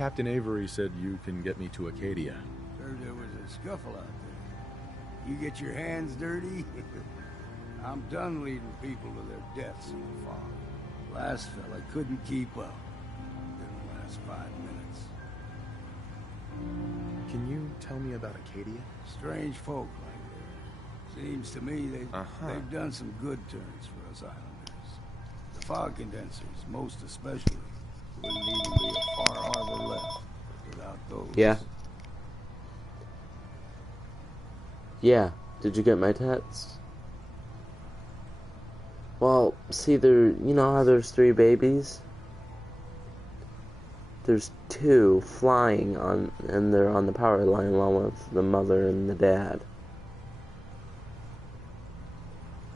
Captain Avery said you can get me to Arcadia. Heard there was a scuffle out there. You get your hands dirty? I'm done leading people to their deaths in the fog. Last fella couldn't keep up. Didn't last 5 minutes. Can you tell me about Arcadia? Strange folk like that. Seems to me they've done some good turns for us islanders. The fog condensers, most especially, wouldn't even be a far harbor left without those. Yeah. Yeah. Did you get my text? Well, see, you know how there's 3 babies? There's 2 flying and they're on the power line along with the mother and the dad.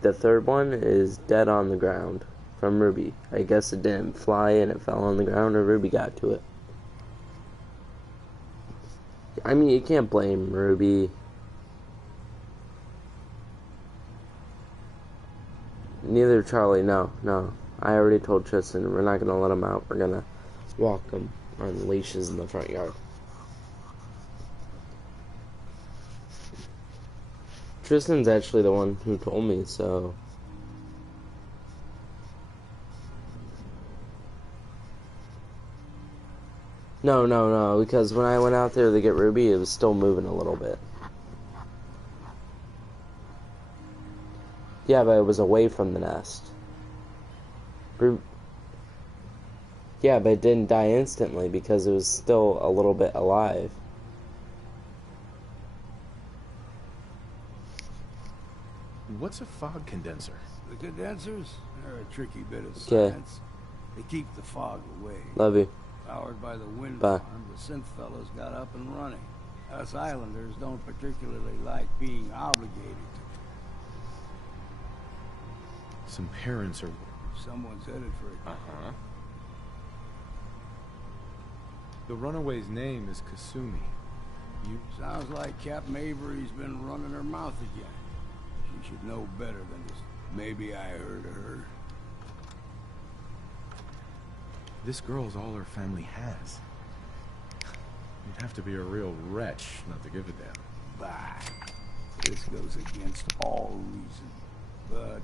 The 3rd one is dead on the ground from Ruby. I guess it didn't fly and it fell on the ground, or Ruby got to it. I mean, you can't blame Ruby. Neither Charlie, no. I already told Tristan we're not gonna let him out. We're gonna walk him on leashes in the front yard. Tristan's actually the one who told me, so... No, because when I went out there to get Ruby, it was still moving a little bit. Yeah, but it was away from the nest. Yeah, but it didn't die instantly because it was still a little bit alive. What's a fog condenser? The condensers? They're a tricky bit of science. They keep the fog away. Love you. Powered by the wind Bye. farm, the synth fellows got up and running. Us islanders don't particularly like being obligated to. Some parents are... Someone's headed for it. Uh-huh. The runaway's name is Kasumi. Sounds like Captain Avery's been running her mouth again. She should know better than this. Maybe I heard her. This girl's all her family has. You'd have to be a real wretch not to give a damn. Bah. This goes against all reason. But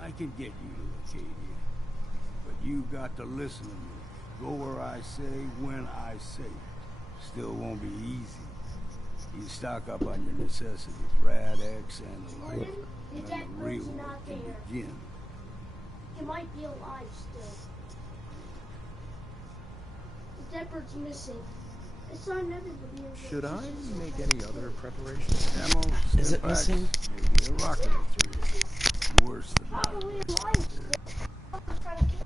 I can get you to Arcadia. But you got to listen to me. Go where I say, when I say it. Still won't be easy. You stock up on your necessities, Rad X and the like, and then the real work can begin. He might be alive still. The dead bird's missing. I saw another video. Should I make any other preparations? Ammo, Is it missing? Maybe a rocket or 3. Worse than that. Probably alive still. I'm trying to kill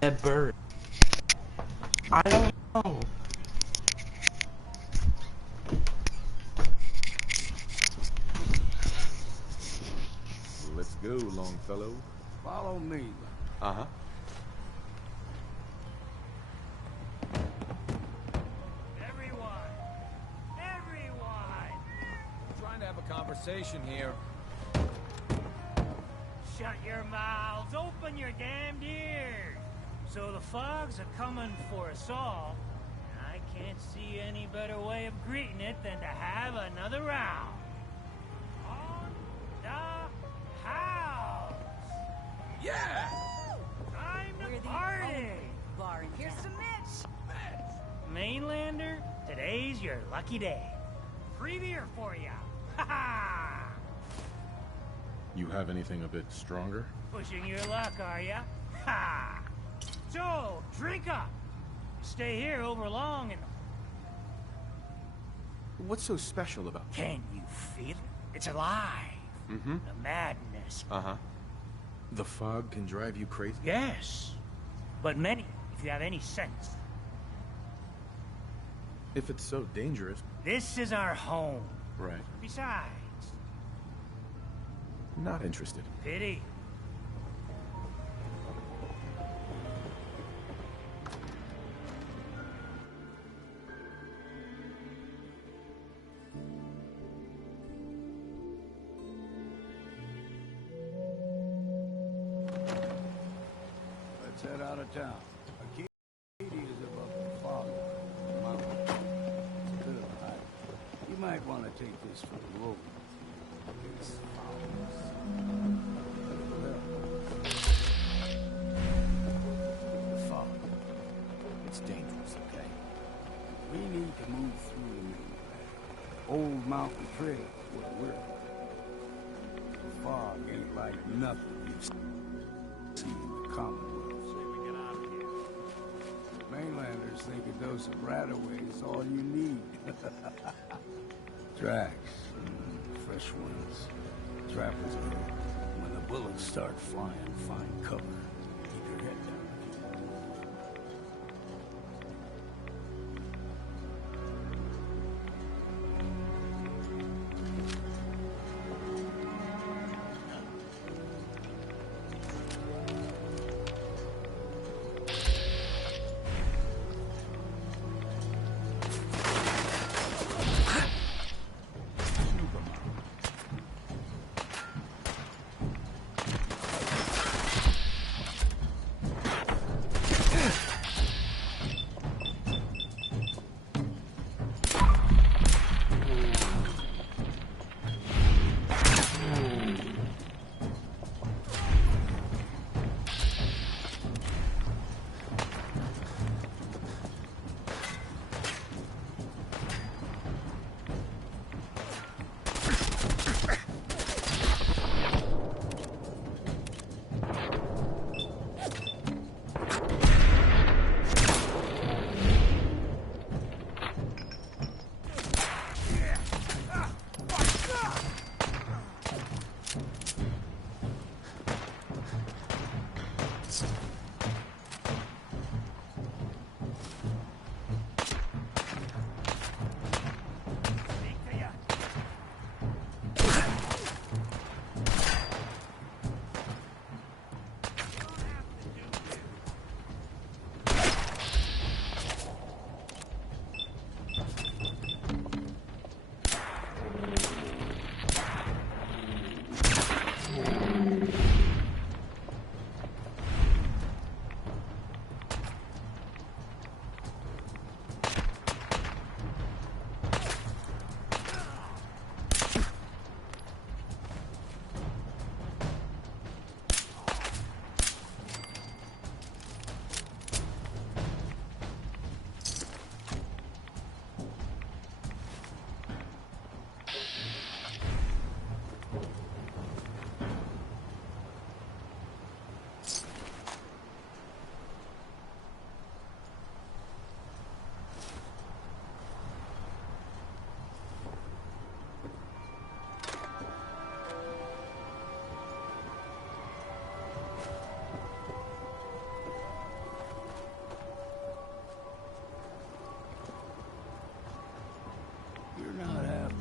Dead bird. I don't know. Let's go, Longfellow. Follow me. Uh-huh. Everyone! I'm trying to have a conversation here. Shut your mouths, open your damned ears. So the fogs are coming for us all, and I can't see any better way of greeting it than to have another round. On the house! Yeah! Time to party! Bar, here's some Mitch. Mainlander, today's your lucky day. Free beer for ya. Ha ha! You have anything a bit stronger? Pushing your luck, are ya? Ha! So, drink up. Stay here over long and... What's so special about it? Can you feel it? It's alive. Mm-hmm. The madness. Uh-huh. The fog can drive you crazy? Yes. But many, if you have any sense. If it's so dangerous. This is our home. Right. Besides... Not interested. Pity. town. Arcadia is above the fog mountain. It's a bit of a hike. You might want to take this for a road. It's the fog. It's dangerous, okay? We need to move through the main way. Old mountain trail where we're. The fog ain't like nothing you've seen in the Commonwealth. Mainlanders think a dose of Radaway is all you need. Tracks, fresh ones. Trappers ahead. When the bullets start flying, find cover. Keep your head down.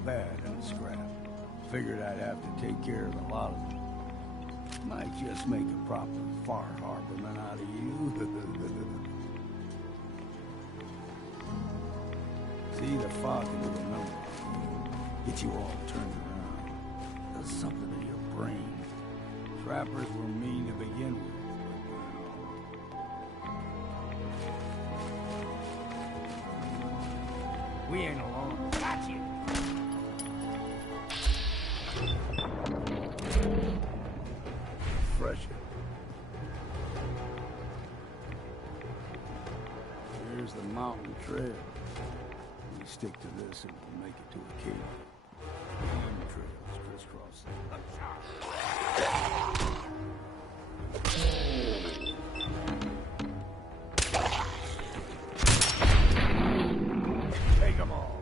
Bad and scrap. Figured I'd have to take care of a lot of them. Might just make a proper far harborman out of you. See, the fog can do a number. Get you all turned around. Does something to your brain. Trappers were mean to begin with. We ain't alone. Got you! Fresher. Here's the mountain trail. We stick to this and we'll make it to Arcadia. Game trails crisscross. Take them all.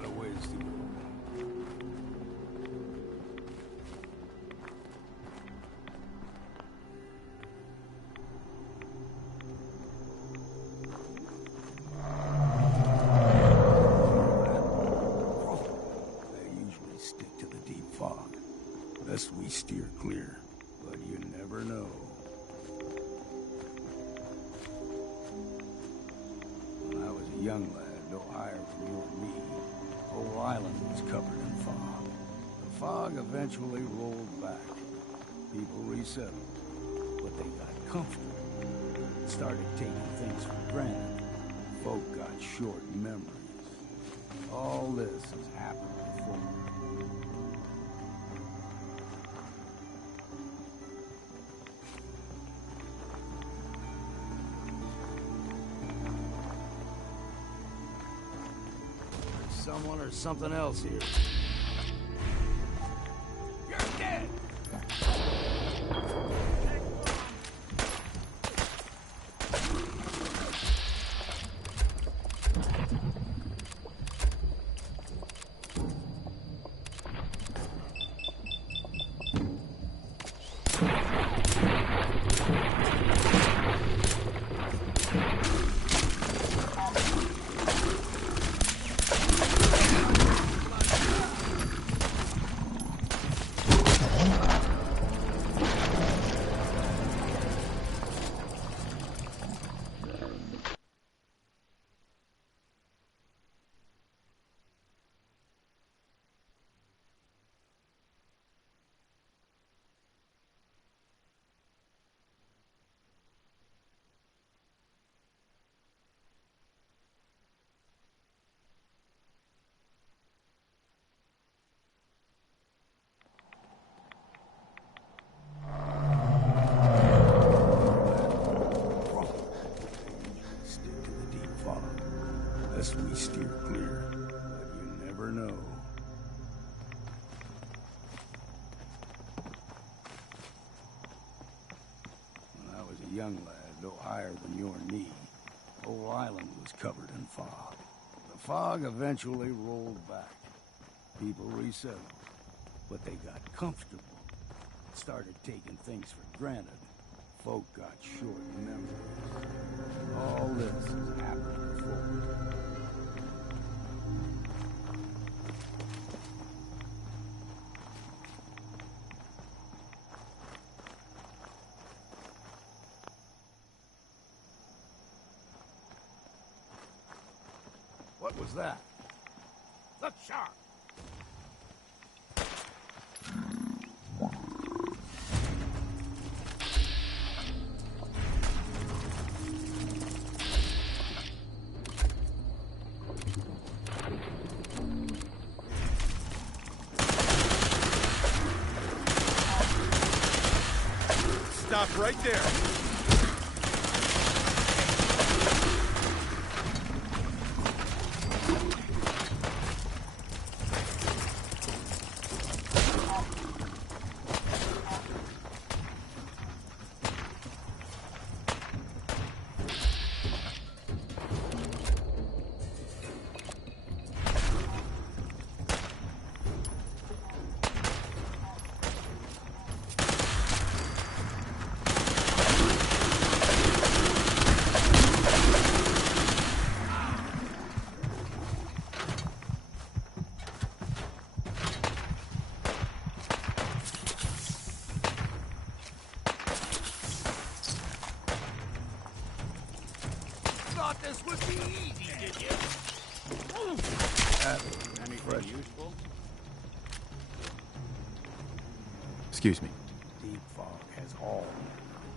got a ways to go. They usually stick to the deep fog. Best we steer clear, but you never know. When I was a young lad, no higher than you or me, the whole island was covered in fog. The fog eventually rolled back. People resettled, but they got comfortable. Started taking things for granted. Folk got short memories. All this has happened before. There's someone or something else here. You're dead! Best we steer clear, but you never know. When I was a young lad, no higher than you or me, the whole island was covered in fog. The fog eventually rolled back. People resettled, but they got comfortable. Started taking things for granted. Folk got short memories. All this has happened before. What was that? Look sharp! Stop right there. Thought this would be easy, did you? Anything useful? Excuse me. Deep fog has all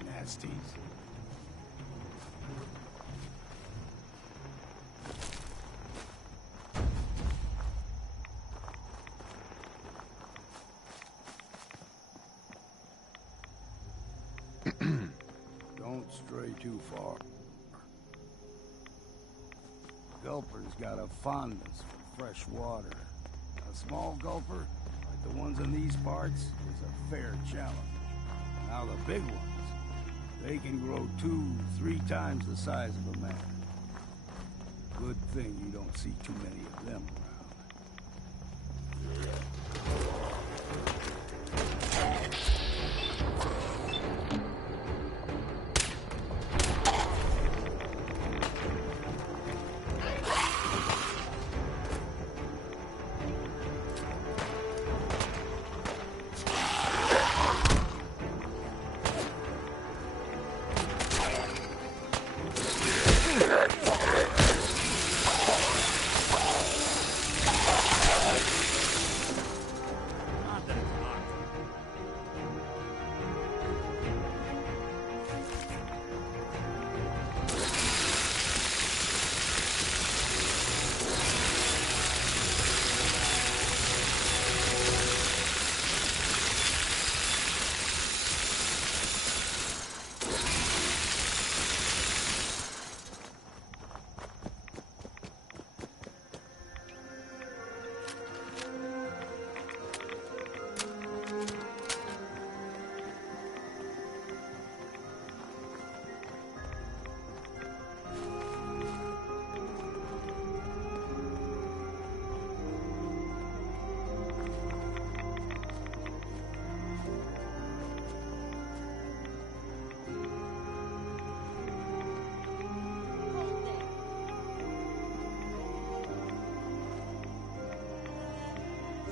nasties. Don't stray too far. Gulper's got a fondness for fresh water. A small gulper, like the ones in these parts, is a fair challenge. Now the big ones, they can grow 2-3 times the size of a man. Good thing you don't see too many of them around.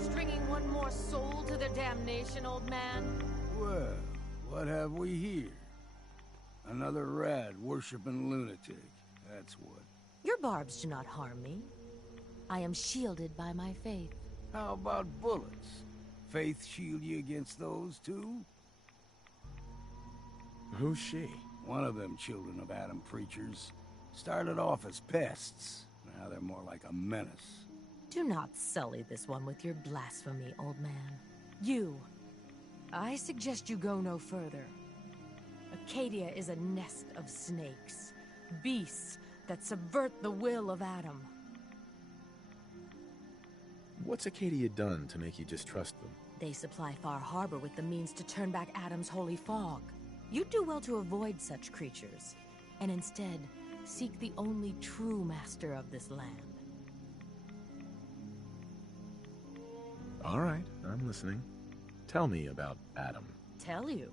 Stringing one more soul to their damnation, old man? Well, what have we here? Another rad-worshipping lunatic, that's what. Your barbs do not harm me. I am shielded by my faith. How about bullets? Faith shield you against those, too? Who's she? One of them children of Adam preachers. Started off as pests. Now they're more like a menace. Do not sully this one with your blasphemy, old man. You. I suggest you go no further. Arcadia is a nest of snakes. Beasts that subvert the will of Adam. What's Arcadia done to make you distrust them? They supply Far Harbor with the means to turn back Adam's holy fog. You'd do well to avoid such creatures, and instead seek the only true master of this land. All right, I'm listening. Tell me about Adam. Tell you.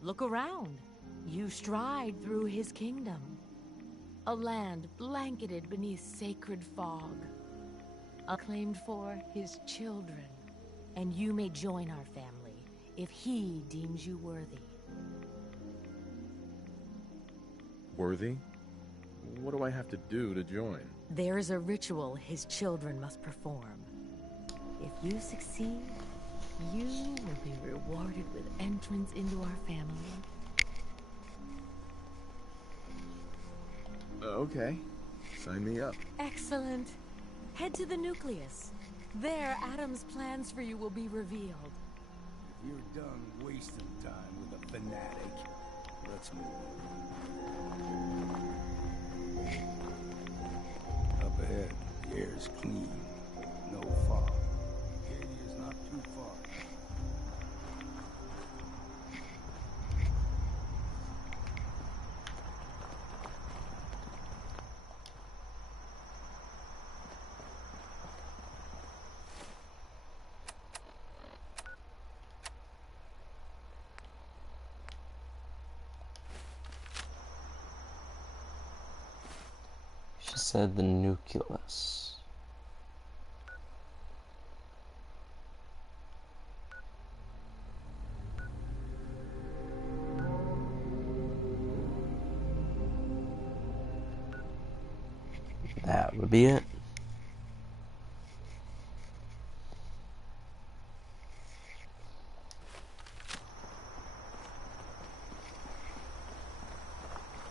Look around. You stride through his kingdom. A land blanketed beneath sacred fog. Acclaimed for his children. And you may join our family if he deems you worthy. Worthy? What do I have to do to join? There is a ritual his children must perform. If you succeed, you will be rewarded with entrance into our family. Okay. Sign me up. Excellent. Head to the nucleus. There, Adam's plans for you will be revealed. If you're done wasting time with a fanatic, let's move on. Up ahead, the air's clean. No fog. Arcadia's not too far. She said the nucleus. That would be it.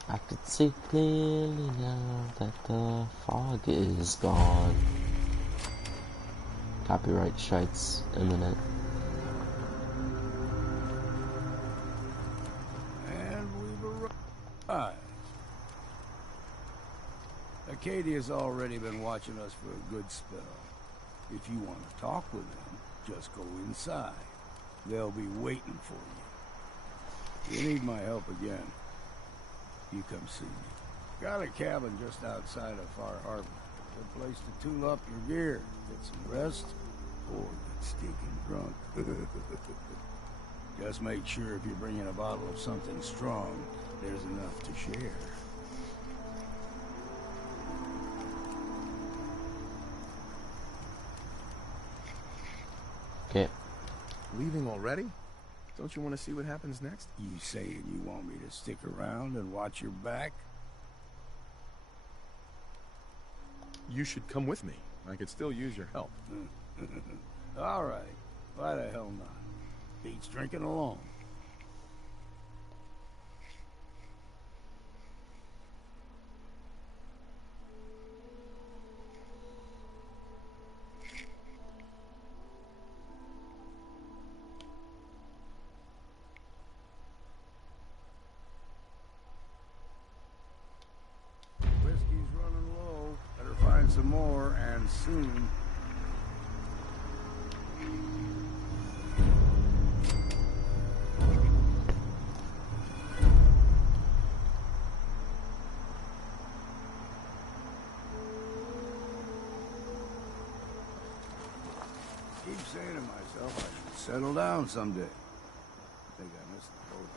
I could see clearly now that the fog is gone. Copyright strikes imminent. And we've arrived. Arcadia's already been watching us for a good spell. If you want to talk with them, just go inside. They'll be waiting for you. If you need my help again, you come see me. Got a cabin just outside of Far Harbor. Good place to tool up your gear, get some rest, or get stinking drunk. Just make sure if you're bringing a bottle of something strong, there's enough to share. Okay. Leaving already? Don't you want to see what happens next? You saying you want me to stick around and watch your back? You should come with me. I could still use your help. All right. Why the hell not? Beats drinking alone. Whiskey's running low. Better find some more, and soon. Keep saying to myself I should settle down someday. I think I missed the boat.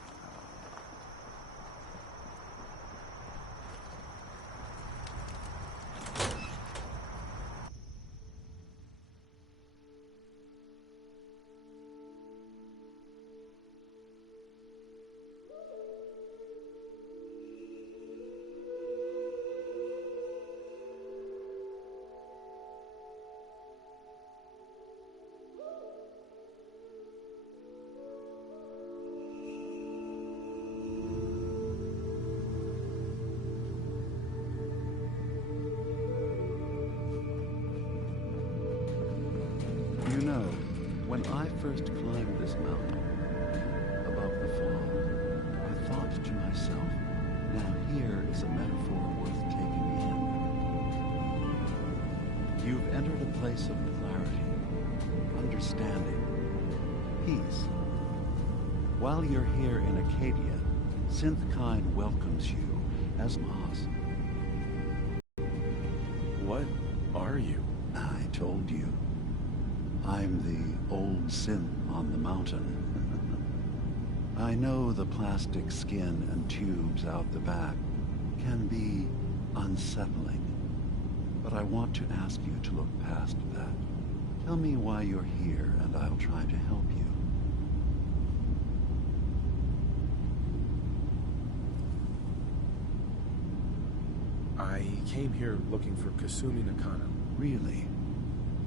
know, when I first climbed this mountain, above the fog, I thought to myself, now here is a metaphor worth taking in. You've entered a place of clarity, understanding, peace. While you're here in Arcadia, Synthkind welcomes you as Moss. What are you? I told you. I'm the old synth on the mountain. I know the plastic skin and tubes out the back can be unsettling, but I want to ask you to look past that. Tell me why you're here, and I'll try to help you. I came here looking for Kasumi Nakano. Really?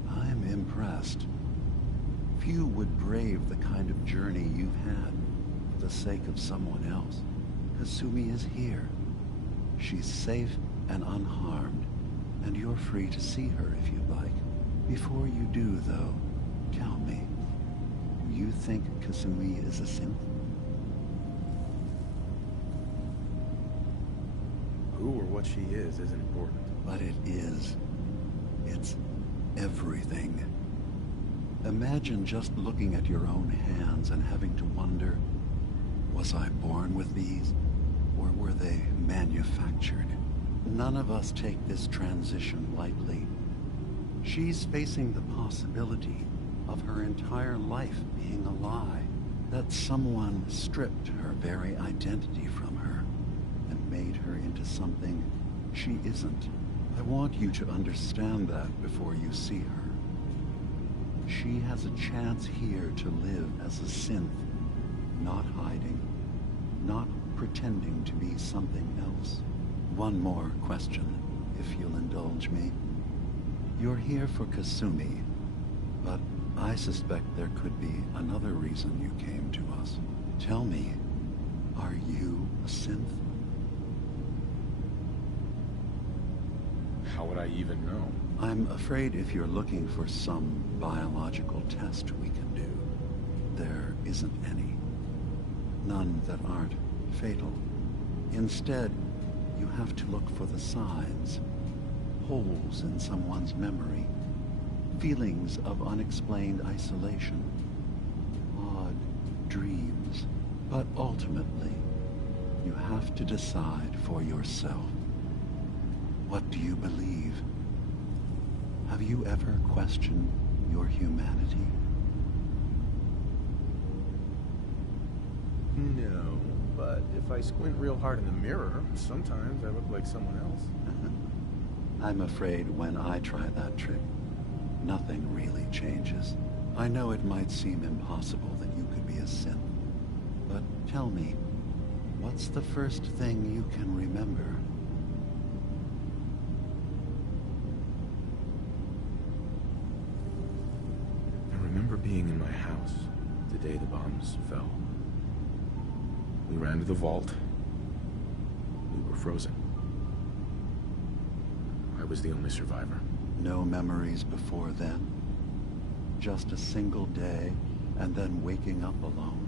I'm impressed. Few would brave the kind of journey you've had for the sake of someone else. Kasumi is here. She's safe and unharmed, and you're free to see her if you'd like. Before you do, though, tell me, you think Kasumi is a synth? Who or what she is isn't important. But it is. It's everything. Imagine just looking at your own hands and having to wonder, was I born with these, or were they manufactured? None of us take this transition lightly. She's facing the possibility of her entire life being a lie, that someone stripped her very identity from her and made her into something she isn't. I want you to understand that before you see her. She has a chance here to live as a synth, not hiding, not pretending to be something else. One more question, if you'll indulge me. You're here for Kasumi, but I suspect there could be another reason you came to us. Tell me, are you a synth? How would I even know? I'm afraid if you're looking for some biological test we can do, there isn't any. None that aren't fatal. Instead, you have to look for the signs, holes in someone's memory, feelings of unexplained isolation, odd dreams. But ultimately, you have to decide for yourself. What do you believe? Have you ever questioned your humanity? No, but if I squint real hard in the mirror, sometimes I look like someone else. I'm afraid when I try that trick, nothing really changes. I know it might seem impossible that you could be a synth, but tell me, what's the first thing you can remember? I remember being in my house the day the bombs fell. We ran to the vault. We were frozen. I was the only survivor. No memories before then? Just a single day, and then waking up alone?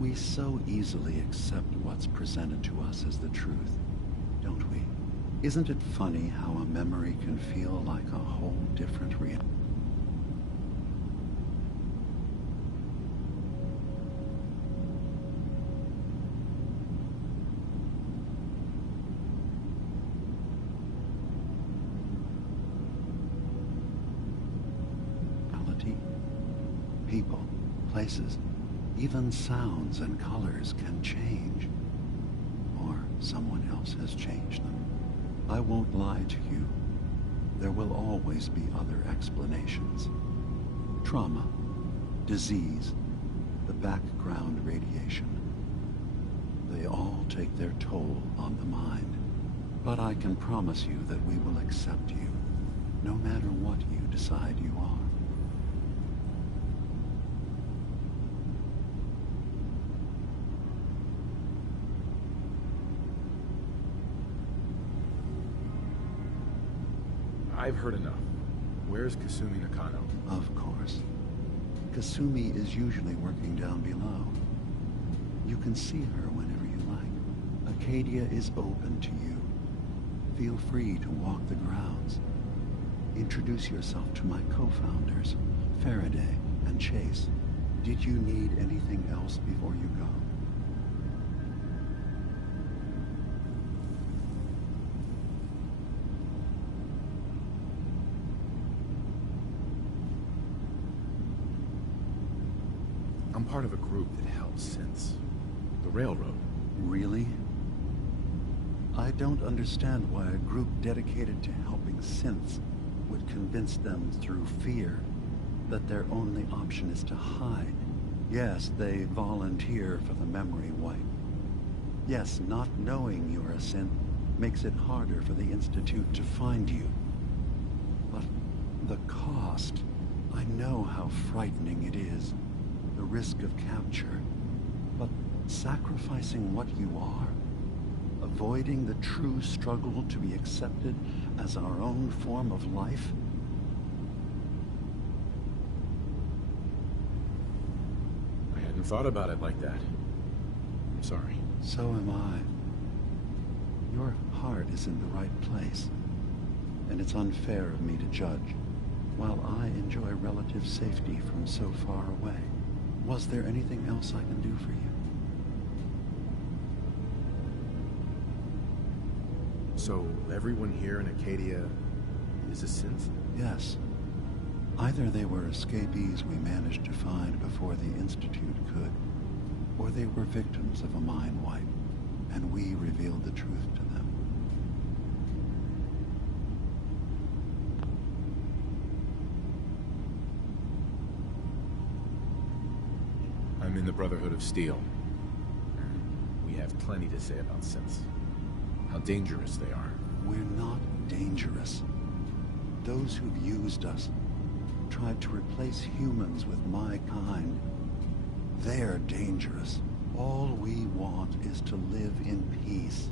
We so easily accept what's presented to us as the truth, don't we? Isn't it funny how a memory can feel like a whole different reality? People, places, even sounds and colors can change. Or someone else has changed them. I won't lie to you. There will always be other explanations. Trauma, disease, the background radiation. They all take their toll on the mind. But I can promise you that we will accept you, no matter what you decide you are. I've heard enough. Where's Kasumi Nakano? Of course. Kasumi is usually working down below. You can see her whenever you like. Arcadia is open to you. Feel free to walk the grounds. Introduce yourself to my co-founders, Faraday and Chase. Did you need anything else before you go? I'm part of a group that helps since the railroad. Really? I don't understand why a group dedicated to helping synths would convince them through fear that their only option is to hide. Yes, they volunteer for the memory wipe. Yes, not knowing you're a synth makes it harder for the Institute to find you. But the cost, I know how frightening it is. The risk of capture. But sacrificing what you are, avoiding the true struggle to be accepted as our own form of life? I hadn't thought about it like that. I'm sorry. So am I. Your heart is in the right place, and it's unfair of me to judge, while I enjoy relative safety from so far away. Was there anything else I can do for you? So, everyone here in Arcadia is a synth? Yes. Either they were escapees we managed to find before the Institute could, or they were victims of a mind wipe, and we revealed the truth to them. I'm in the Brotherhood of Steel. We have plenty to say about synths. How dangerous they are. We're not dangerous. Those who've used us, tried to replace humans with my kind, they're dangerous. All we want is to live in peace.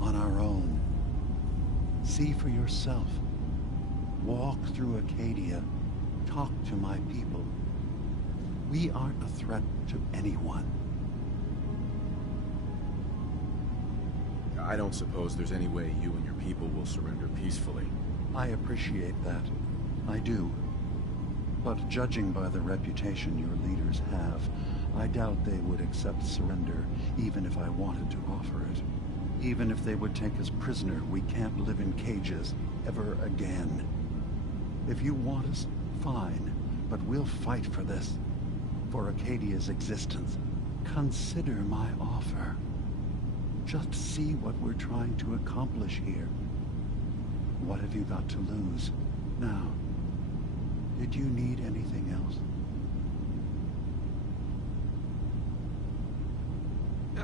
On our own. See for yourself. Walk through Arcadia. Talk to my people. We aren't a threat to anyone. I don't suppose there's any way you and your people will surrender peacefully. I appreciate that. I do. But judging by the reputation your leaders have, I doubt they would accept surrender even if I wanted to offer it. Even if they would take us prisoner, we can't live in cages ever again. If you want us, fine, but we'll fight for this. For Arcadia's existence. Consider my offer. Just see what we're trying to accomplish here. What have you got to lose? Now, did you need anything else?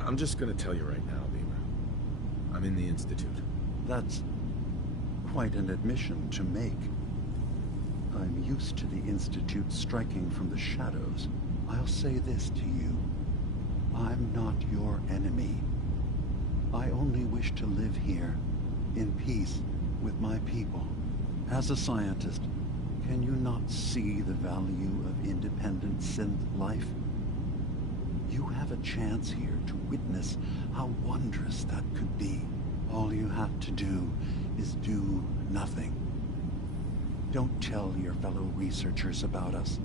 I'm just gonna tell you right now, Beamer. I'm in the Institute. That's quite an admission to make. I'm used to the Institute striking from the shadows. I'll say this to you. I'm not your enemy. I only wish to live here, in peace, with my people. As a scientist, can you not see the value of independent synth life? You have a chance here to witness how wondrous that could be. All you have to do is do nothing. Don't tell your fellow researchers about us.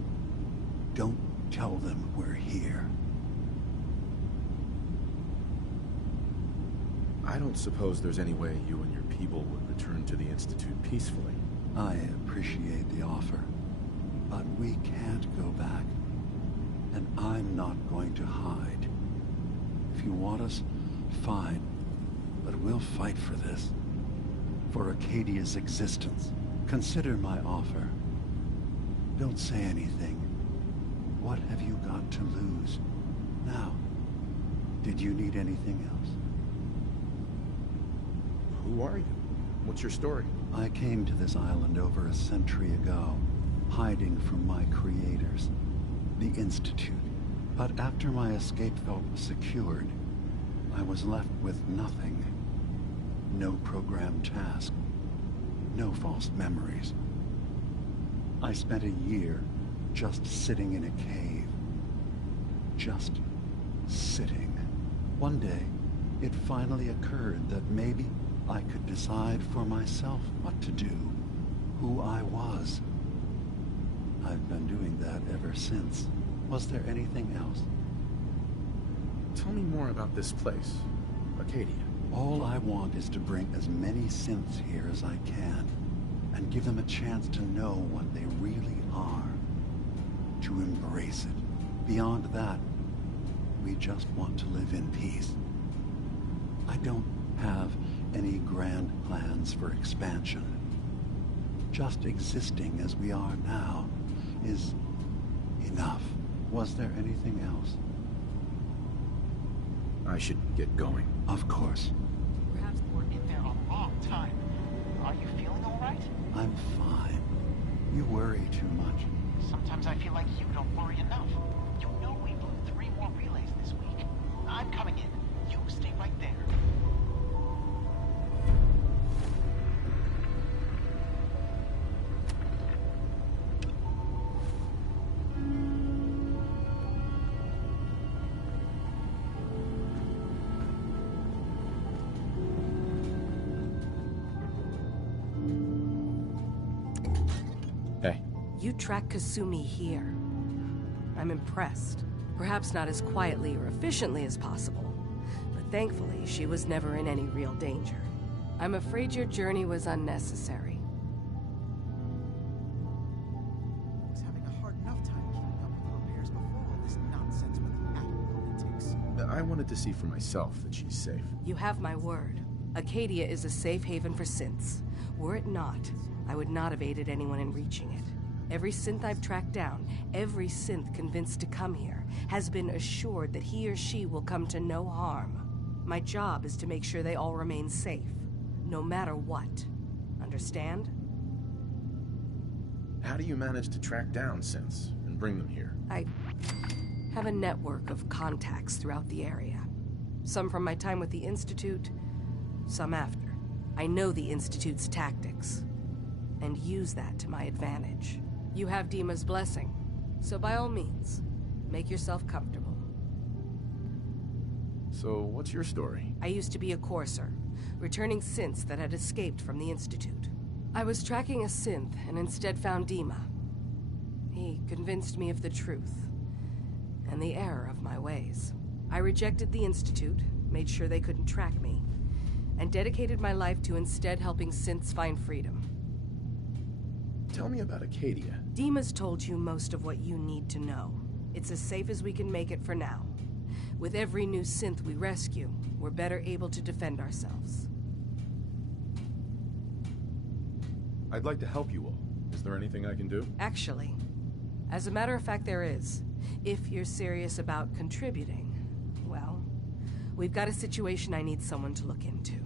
Don't tell them we're here. I don't suppose there's any way you and your people would return to the Institute peacefully. I appreciate the offer, but we can't go back. And I'm not going to hide. If you want us, fine. But we'll fight for this. For Arcadia's existence. Consider my offer. Don't say anything. What have you got to lose? Now, did you need anything else? Who are you? What's your story? I came to this island over a century ago, hiding from my creators, the Institute. But after my escape felt secured, I was left with nothing. No programmed task. No false memories. I spent a year just sitting in a cave. Just sitting. One day, it finally occurred that maybe I could decide for myself what to do, who I was. I've been doing that ever since. Was there anything else? Tell me more about this place, Arcadia. All I want is to bring as many synths here as I can, and give them a chance to know what they really are. To embrace it. Beyond that, we just want to live in peace. I don't have any grand plans for expansion. Just existing as we are now is enough. Was there anything else? I should get going. Of course. Perhaps we're in there a long time. Are you feeling all right? I'm fine. You worry too much. Sometimes I feel like you don't worry enough. You know we blew 3 more relays this week. I'm coming in. You stay right there. Hey. You track Kasumi here. I'm impressed. Perhaps not as quietly or efficiently as possible, but thankfully she was never in any real danger. I'm afraid your journey was unnecessary. I was having a hard enough time keeping up with the repairs before all this nonsense with atom politics. I wanted to see for myself that she's safe. You have my word. Arcadia is a safe haven for synths. Were it not, I would not have aided anyone in reaching it. Every synth I've tracked down, every synth convinced to come here, has been assured that he or she will come to no harm. My job is to make sure they all remain safe, no matter what. Understand? How do you manage to track down synths and bring them here? I have a network of contacts throughout the area. Some from my time with the Institute, some after. I know the Institute's tactics, and use that to my advantage. You have Dima's blessing, so by all means, make yourself comfortable. So, what's your story? I used to be a courser, returning synths that had escaped from the Institute. I was tracking a synth and instead found Dima. He convinced me of the truth, and the error of my ways. I rejected the Institute, made sure they couldn't track me, and dedicated my life to instead helping synths find freedom. Tell me about Arcadia. Dima's told you most of what you need to know. It's as safe as we can make it for now. With every new synth we rescue, we're better able to defend ourselves. I'd like to help you all. Is there anything I can do? Actually, as a matter of fact, there is. If you're serious about contributing, well, we've got a situation I need someone to look into.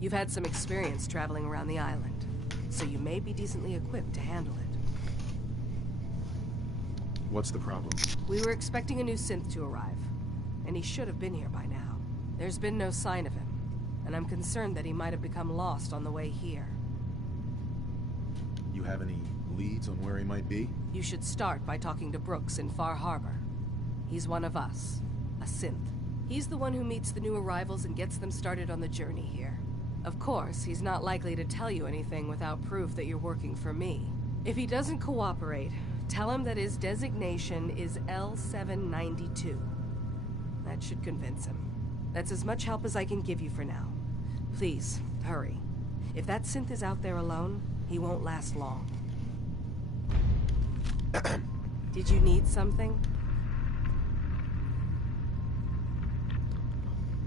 You've had some experience traveling around the island, so you may be decently equipped to handle it. What's the problem? We were expecting a new synth to arrive, and he should have been here by now. There's been no sign of him, and I'm concerned that he might have become lost on the way here. You have any leads on where he might be? You should start by talking to Brooks in Far Harbor. He's one of us, a synth. He's the one who meets the new arrivals and gets them started on the journey here. Of course, he's not likely to tell you anything without proof that you're working for me. If he doesn't cooperate, tell him that his designation is L792. That should convince him. That's as much help as I can give you for now. Please, hurry. If that synth is out there alone, he won't last long. Did you need something?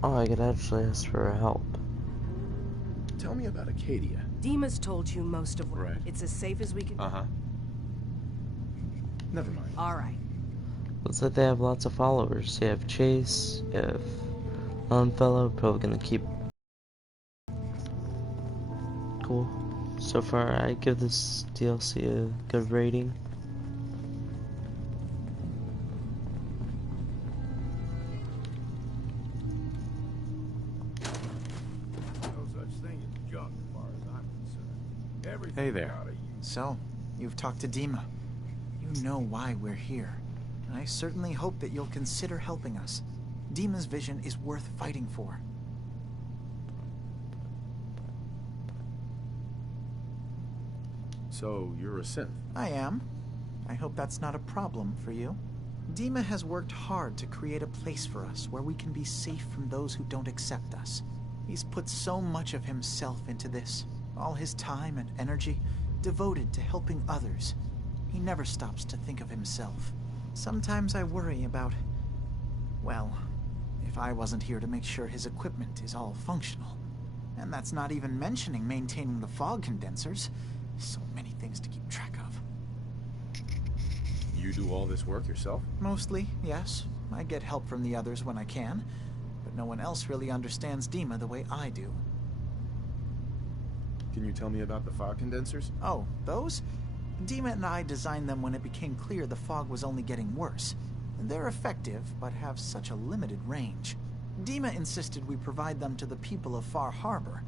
Oh, I could actually ask for help. Tell me about Arcadia. Dima's told you most of what. Right. It's as safe as we can. Uh-huh. Never mind. All right. Looks like they have lots of followers. You have Chase, you have Longfellow, probably gonna keep. Cool. So far, I give this DLC a good rating. No such thing as junk, as far as I'm concerned. Everything Hey there. out of you. So, you've talked to Dima. You know why we're here. I certainly hope that you'll consider helping us. Dima's vision is worth fighting for. So, you're a synth? I am. I hope that's not a problem for you. Dima has worked hard to create a place for us where we can be safe from those who don't accept us. He's put so much of himself into this, all his time and energy devoted to helping others. He never stops to think of himself. Sometimes I worry about, well, if I wasn't here to make sure his equipment is all functional. And that's not even mentioning maintaining the fog condensers. So many things to keep track of. You do all this work yourself? Mostly, yes. I get help from the others when I can, but no one else really understands Dima the way I do. Can you tell me about the fog condensers? Oh, those? Dima and I designed them when it became clear the fog was only getting worse. They're effective, but have such a limited range. Dima insisted we provide them to the people of Far Harbor,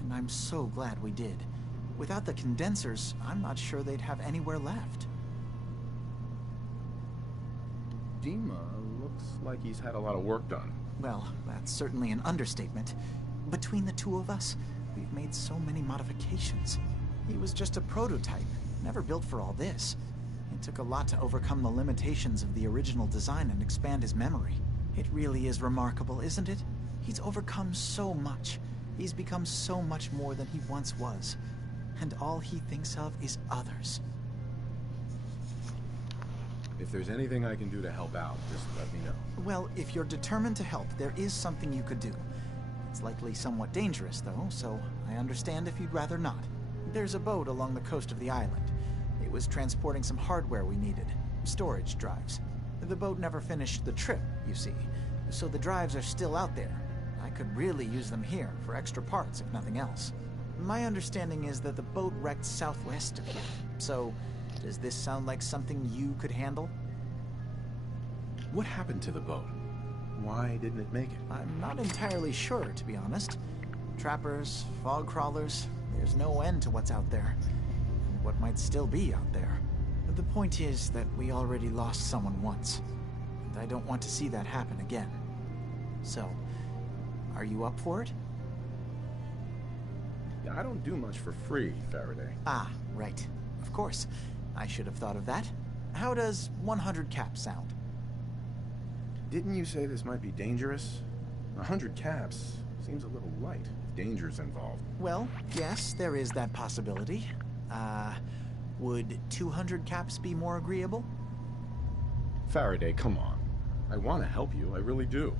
and I'm so glad we did. Without the condensers, I'm not sure they'd have anywhere left. Dima looks like he's had a lot of work done. Well, that's certainly an understatement. Between the two of us, we've made so many modifications. He was just a prototype, never built for all this. It took a lot to overcome the limitations of the original design and expand his memory. It really is remarkable, isn't it? He's overcome so much. He's become so much more than he once was. And all he thinks of is others. If there's anything I can do to help out, just let me know. Well, if you're determined to help, there is something you could do. It's likely somewhat dangerous, though, so I understand if you'd rather not. There's a boat along the coast of the island. It was transporting some hardware we needed. Storage drives. The boat never finished the trip, you see, so the drives are still out there. I could really use them here for extra parts, if nothing else. My understanding is that the boat wrecked southwest of here, so does this sound like something you could handle? What happened to the boat? Why didn't it make it? I'm not entirely sure, to be honest. Trappers, fog crawlers, there's no end to what's out there. And what might still be out there. The point is that we already lost someone once, and I don't want to see that happen again. So, are you up for it? Yeah, I don't do much for free, Faraday. Ah, right. Of course. I should have thought of that. How does 100 caps sound? Didn't you say this might be dangerous? 100 caps seems a little light if danger's involved. Well, yes, there is that possibility. Would 200 caps be more agreeable? Faraday, come on. I want to help you, I really do.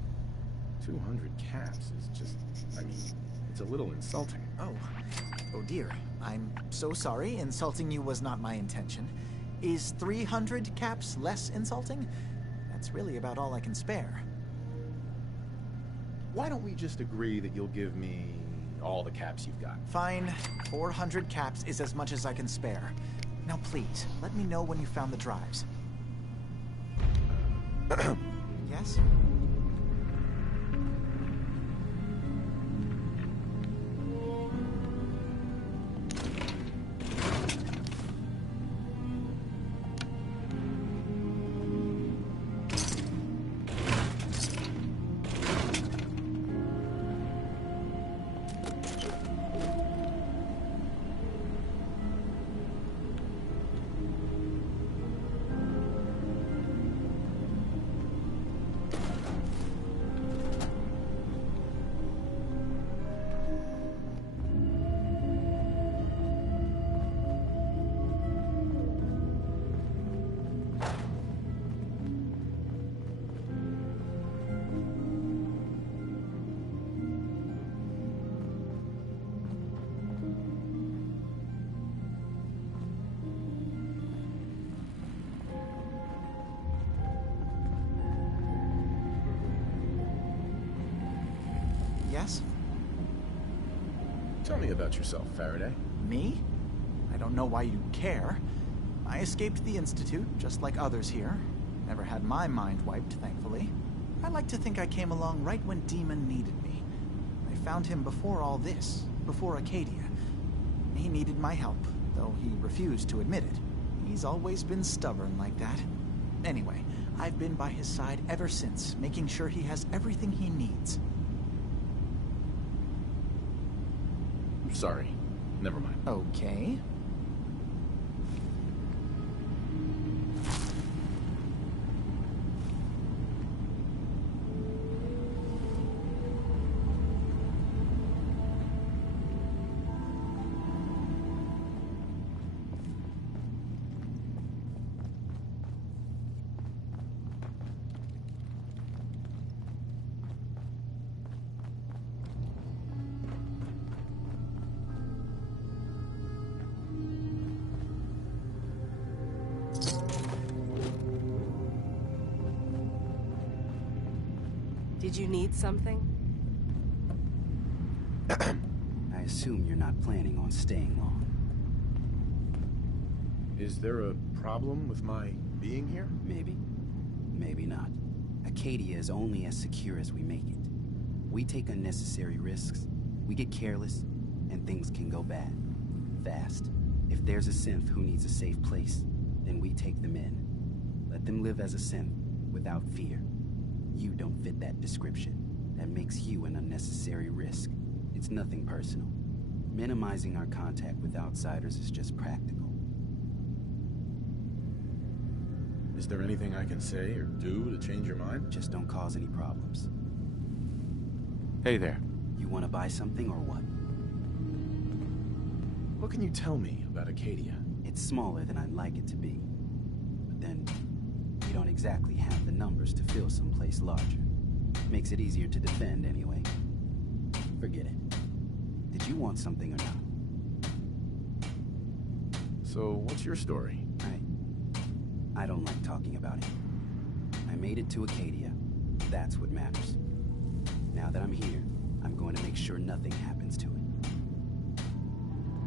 200 caps is just, I mean, it's a little insulting. Oh dear. I'm so sorry. Insulting you was not my intention. Is 300 caps less insulting? That's really about all I can spare. Why don't we just agree that you'll give me all the caps you've got? Fine. 400 caps is as much as I can spare. Now please, let me know when you found the drives. Yes? Yes? Tell me about yourself, Faraday. Me? I don't know why you care. I escaped the Institute, just like others here. Never had my mind wiped, thankfully. I like to think I came along right when Demon needed me. I found him before all this, before Arcadia. He needed my help, though he refused to admit it. He's always been stubborn like that. Anyway, I've been by his side ever since, making sure he has everything he needs. Sorry. Never mind. Okay. Did you need something? I assume you're not planning on staying long. Is there a problem with my being here? Maybe. Maybe not. Arcadia is only as secure as we make it. We take unnecessary risks, we get careless, and things can go bad. Fast. If there's a synth who needs a safe place, then we take them in. Let them live as a synth, without fear. You don't fit that description. That makes you an unnecessary risk. It's nothing personal. Minimizing our contact with outsiders is just practical. Is there anything I can say or do to change your mind? Just don't cause any problems. Hey there. You want to buy something or what? What can you tell me about Arcadia? It's smaller than I'd like it to be. But then, we don't exactly have the numbers to fill someplace larger. Makes it easier to defend anyway. Forget it. Did you want something or not? So, what's your story? I don't like talking about it. I made it to Arcadia. That's what matters. Now that I'm here, I'm going to make sure nothing happens to it.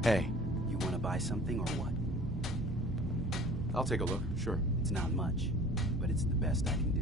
Hey. You want to buy something or what? I'll take a look, sure. It's not much, but it's the best I can do.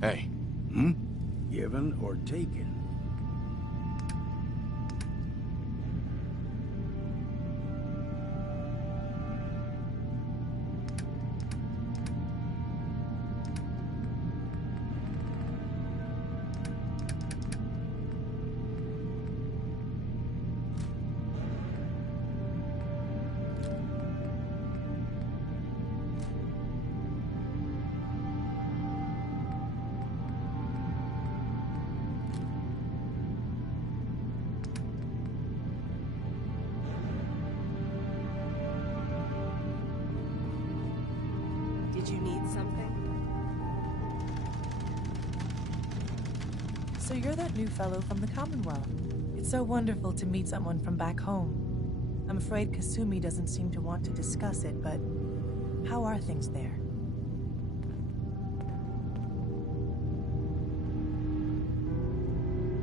Hey. Hmm? Given or taken? Did you need something? So you're that new fellow from the Commonwealth. It's so wonderful to meet someone from back home. I'm afraid Kasumi doesn't seem to want to discuss it, but how are things there?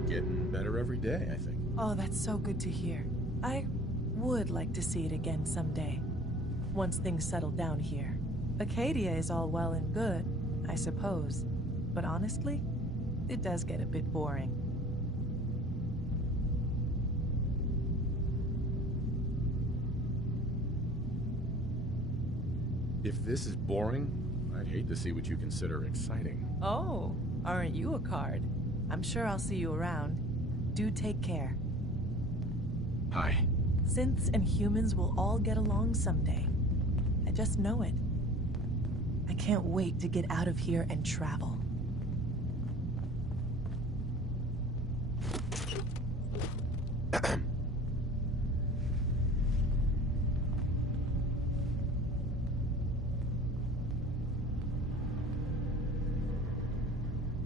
Getting better every day, I think. Oh, that's so good to hear. I would like to see it again someday, once things settle down here. Arcadia is all well and good, I suppose, but honestly, it does get a bit boring. If this is boring, I'd hate to see what you consider exciting. Oh, aren't you a card? I'm sure I'll see you around. Do take care. Hi. Synths and humans will all get along someday. I just know it. I can't wait to get out of here and travel.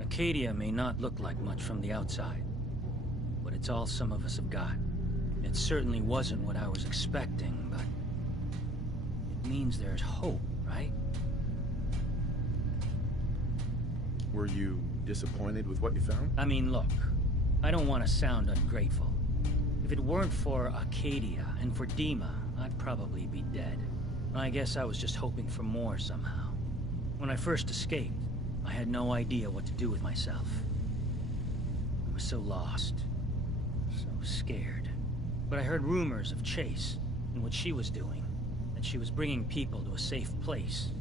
Arcadia may not look like much from the outside, but it's all some of us have got. It certainly wasn't what I was expecting, but it means there's hope, right? Were you disappointed with what you found? I mean, look, I don't want to sound ungrateful. If it weren't for Arcadia and for Dima, I'd probably be dead. I guess I was just hoping for more somehow. When I first escaped, I had no idea what to do with myself. I was so lost, so scared. But I heard rumors of Chase and what she was doing, that she was bringing people to a safe place.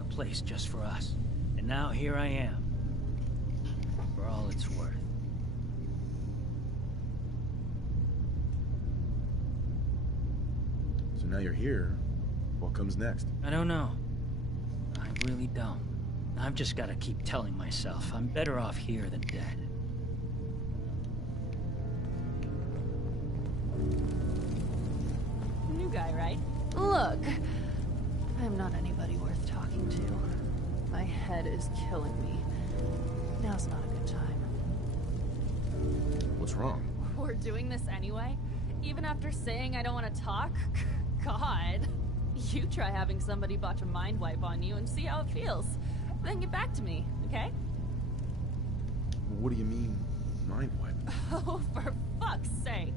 A place just for us. And now here I am, for all it's worth. So now you're here. What comes next? I don't know. I really don't. I've just got to keep telling myself I'm better off here than dead. New guy, right? Look, I'm not anybody worth talking to. My head is killing me. Now's not a good time. What's wrong? We're doing this anyway? Even after saying I don't want to talk? God. You try having somebody botch a mind wipe on you and see how it feels. Then get back to me, okay? What do you mean, mind wipe? Oh, for fuck's sake.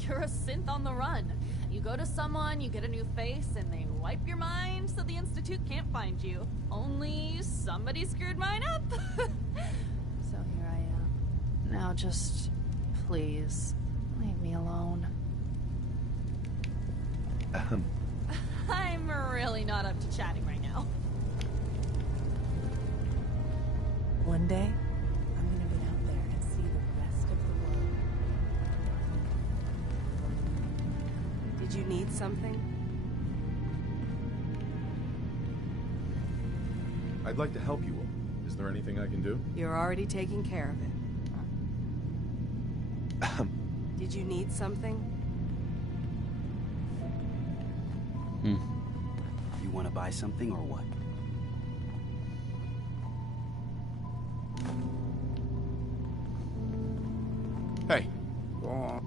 You're a synth on the run. You go to someone, you get a new face, and they wipe your mind so the Institute can't find you. Only somebody screwed mine up. So here I am. Now just, please, leave me alone. I'm really not up to chatting right now. One day, I'm gonna get out there and see the rest of the world. Did you need something? I'd like to help you all. Is there anything I can do? You're already taking care of it. Did you need something? You want to buy something or what? Hey. Go on.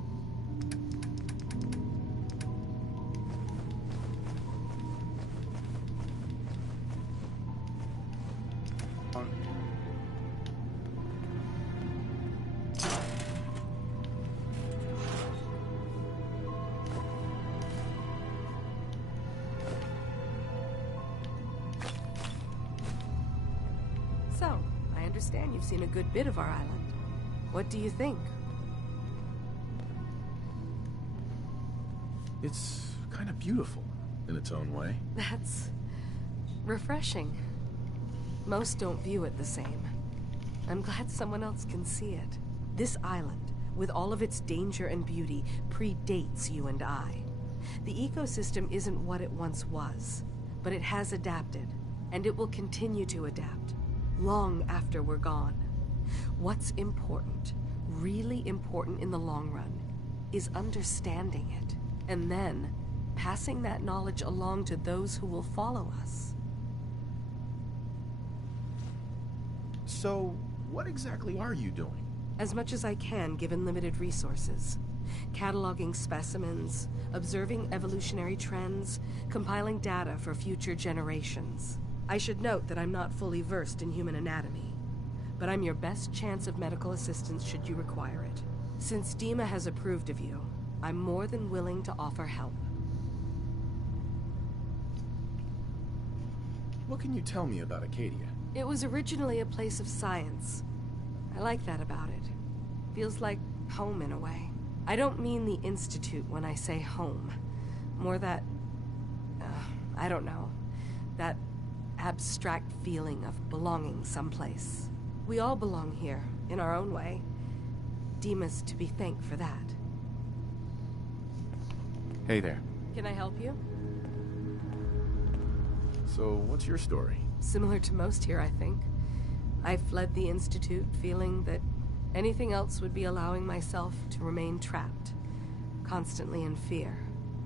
So, understand you've seen a good bit of our island. What do you think? It's kind of beautiful in its own way. That's refreshing. Most don't view it the same. I'm glad someone else can see it. This island, with all of its danger and beauty, predates you and I. The ecosystem isn't what it once was, but it has adapted, and it will continue to adapt, long after we're gone. What's important, really important in the long run, is understanding it, and then passing that knowledge along to those who will follow us. So, what exactly are you doing? As much as I can, given limited resources. Cataloging specimens, observing evolutionary trends, compiling data for future generations. I should note that I'm not fully versed in human anatomy, but I'm your best chance of medical assistance should you require it. Since Dima has approved of you, I'm more than willing to offer help. What can you tell me about Arcadia? It was originally a place of science. I like that about it. Feels like home in a way. I don't mean the Institute when I say home. More that, I don't know, that abstract feeling of belonging someplace. We all belong here, in our own way. Dima's to be thanked for that. Hey there. Can I help you? So, what's your story? Similar to most here, I think. I fled the Institute feeling that anything else would be allowing myself to remain trapped, constantly in fear.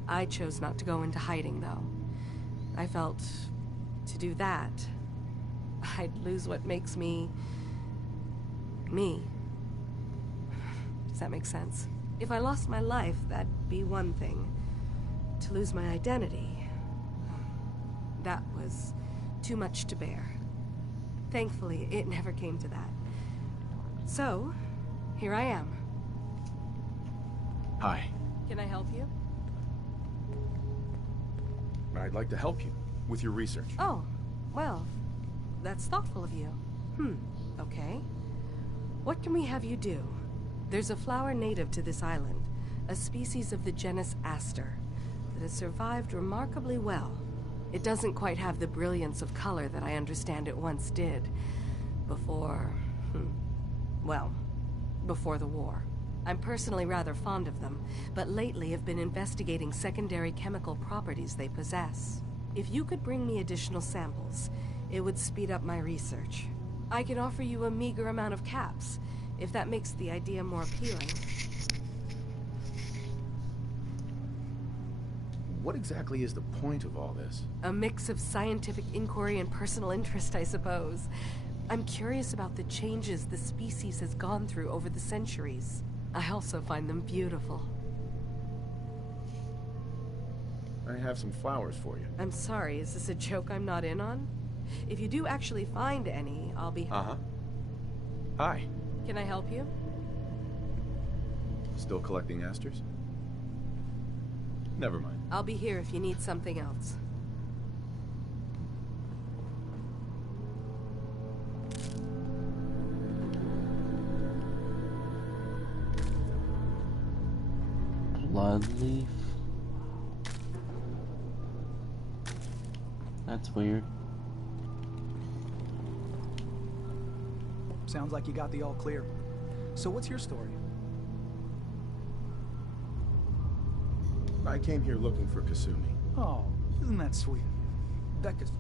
I chose not to go into hiding, though. I felt to do that, I'd lose what makes me... me. Does that make sense? If I lost my life, that'd be one thing. To lose my identity, that was too much to bear. Thankfully, it never came to that. So, here I am. Hi. Can I help you? I'd like to help you with your research. Oh, well, that's thoughtful of you. Okay. What can we have you do? There's a flower native to this island, a species of the genus Aster, that has survived remarkably well. It doesn't quite have the brilliance of color that I understand it once did. Before... well, before the war. I'm personally rather fond of them, but lately have been investigating secondary chemical properties they possess. If you could bring me additional samples, it would speed up my research. I can offer you a meager amount of caps, if that makes the idea more appealing. What exactly is the point of all this? A mix of scientific inquiry and personal interest, I suppose. I'm curious about the changes the species has gone through over the centuries. I also find them beautiful. I have some flowers for you. I'm sorry, is this a joke I'm not in on? If you do actually find any, I'll be... Uh-huh. Hi. Can I help you? Still collecting asters? Never mind. I'll be here if you need something else. Bloodleaf? That's weird. Sounds like you got the all clear. So what's your story? I came here looking for Kasumi. Oh, isn't that sweet?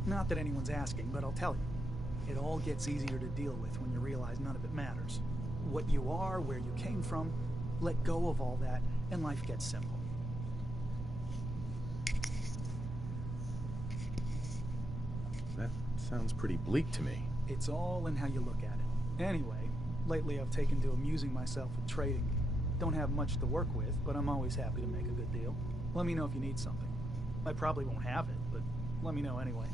Not that anyone's asking, but I'll tell you. It all gets easier to deal with when you realize none of it matters. What you are, where you came from, let go of all that, and life gets simple. That sounds pretty bleak to me. It's all in how you look at it. Anyway, lately I've taken to amusing myself with trading. Don't have much to work with, but I'm always happy to make a good deal. Let me know if you need something. I probably won't have it, but let me know anyway.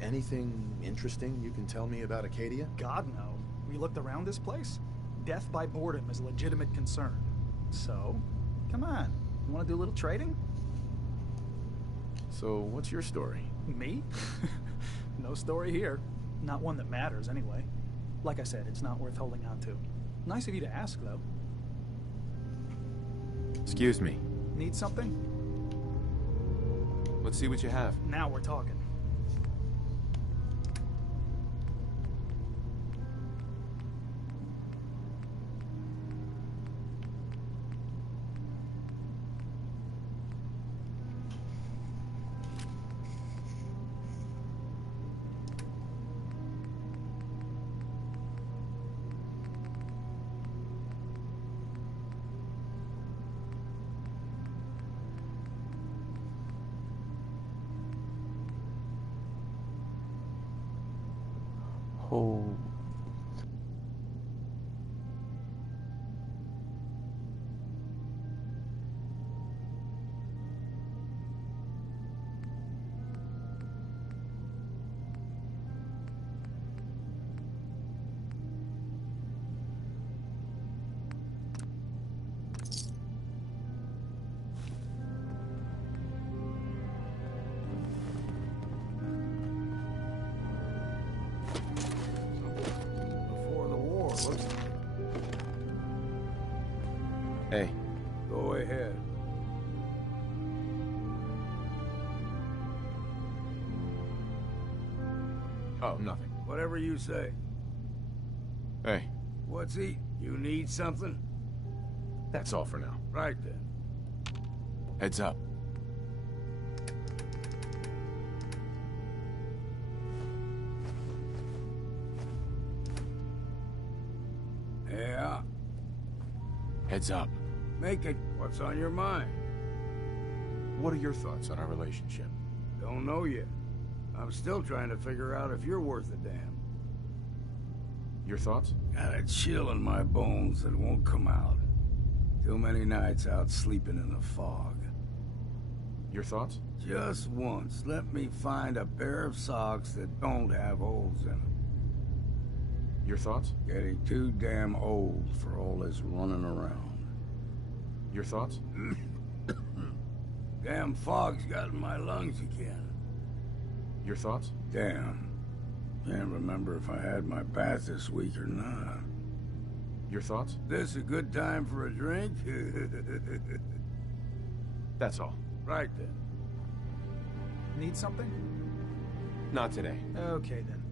Anything interesting you can tell me about Arcadia? God, no. We looked around this place? Death by boredom is a legitimate concern. So, come on. You want to do a little trading? So, what's your story? Me? No story here. Not one that matters, anyway. Like I said, it's not worth holding on to. Nice of you to ask, though. Excuse me. Need something? Let's see what you have. Now we're talking. Oh. Before the war, looks like. Hey. Go ahead. Oh, nothing. Whatever you say. Hey. What's he? You need something? That's all for now. Right then. Heads up. Yeah. Heads up. Make it. What's on your mind? What are your thoughts on our relationship? Don't know yet. I'm still trying to figure out if you're worth a damn. Your thoughts? Got a chill in my bones that won't come out. Too many nights out sleeping in the fog. Your thoughts? Just once, let me find a pair of socks that don't have holes in them. Your thoughts? Getting too damn old for all this running around. Your thoughts? Damn fog's got in my lungs again. Your thoughts? Damn. Can't remember if I had my bath this week or not. Your thoughts? This a good time for a drink? That's all. Right then. Need something? Not today. Okay, then.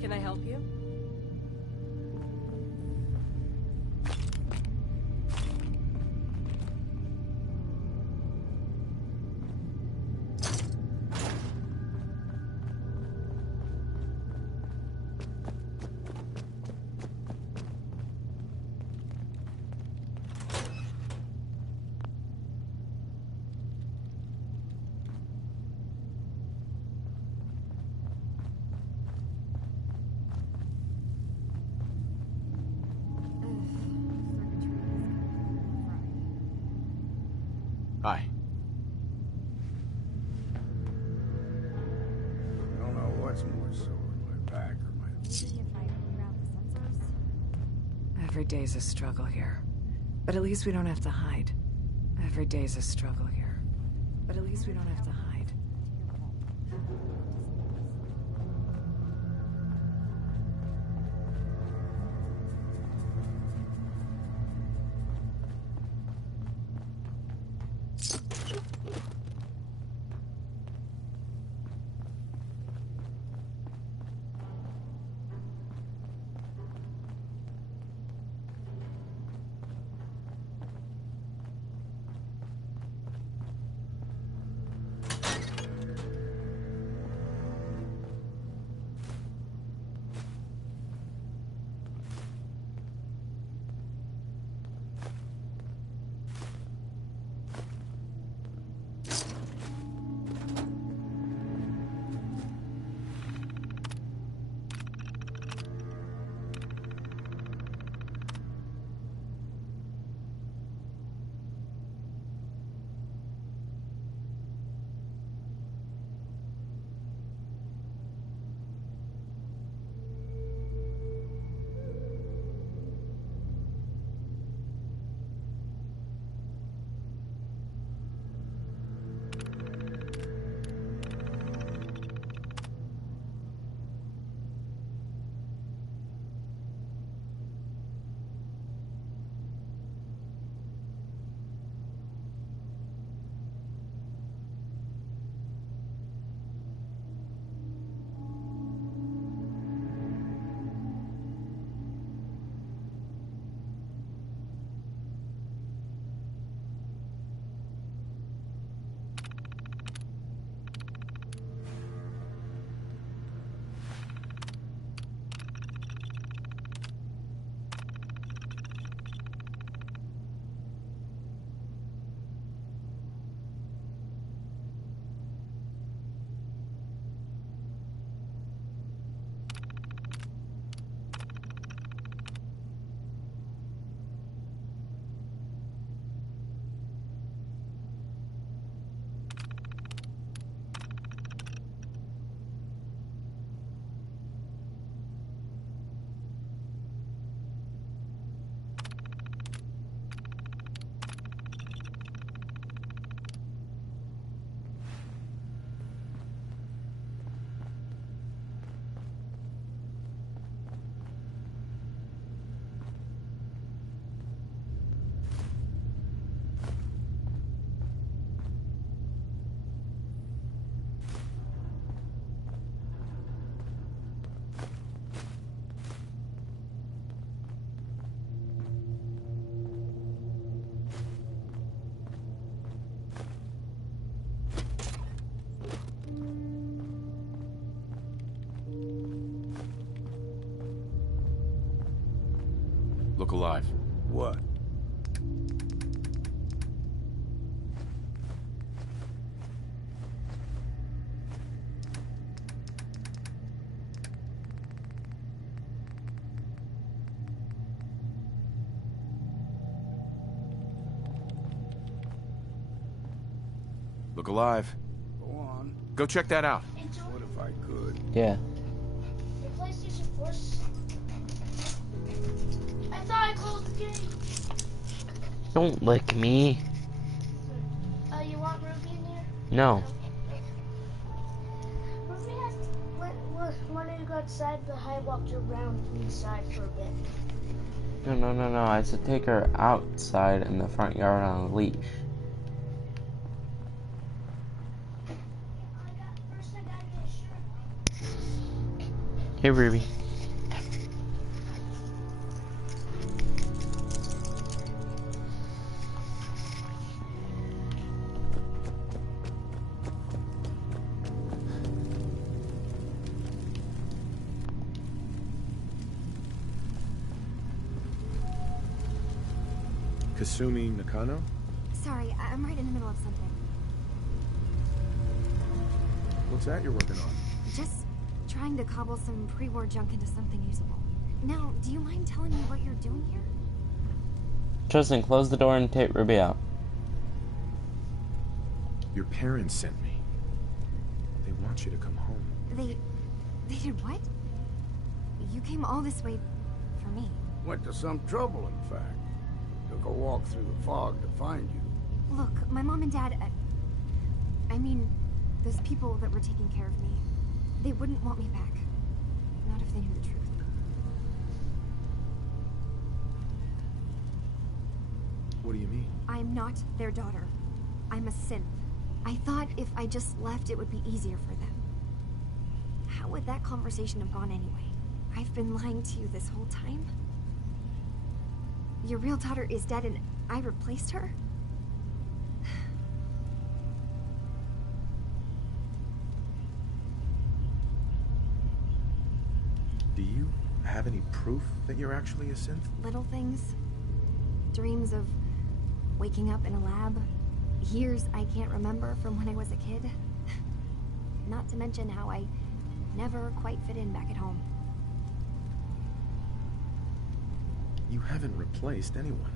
Can I help you? Hi. I don't know what's more sore, my back or my... Every day's a struggle here. But at least we don't have to hide. Every day's a struggle here. But at least we don't have to hide. Look alive. What? Look alive. Go on. Go check that out. What if I could? Yeah. Your PlayStation 4. I thought I closed the game. Don't lick me. You want Ruby in here? No. Ruby has. When you go outside, the high walked around inside for a bit. No. I said take her outside in the front yard on a leash. Hey, Ruby. Kasumi Nakano? Sorry, I'm right in the middle of something. What's that you're working on? Just trying to cobble some pre-war junk into something usable. Now, do you mind telling me what you're doing here? Tristan, close the door and take Ruby out. Your parents sent me. They want you to come home. They did what? You came all this way for me. Went to some trouble, in fact. Took a walk through the fog to find you. Look, my mom and dad, I mean, those people that were taking care of me, they wouldn't want me back. Not if they knew the truth. What do you mean? I'm not their daughter. I'm a synth. I thought if I just left, it would be easier for them. How would that conversation have gone anyway? I've been lying to you this whole time? Your real daughter is dead and I replaced her? Do you have any proof that you're actually a synth? Little things. Dreams of waking up in a lab. Years I can't remember from when I was a kid. Not to mention how I never quite fit in back at home. You haven't replaced anyone.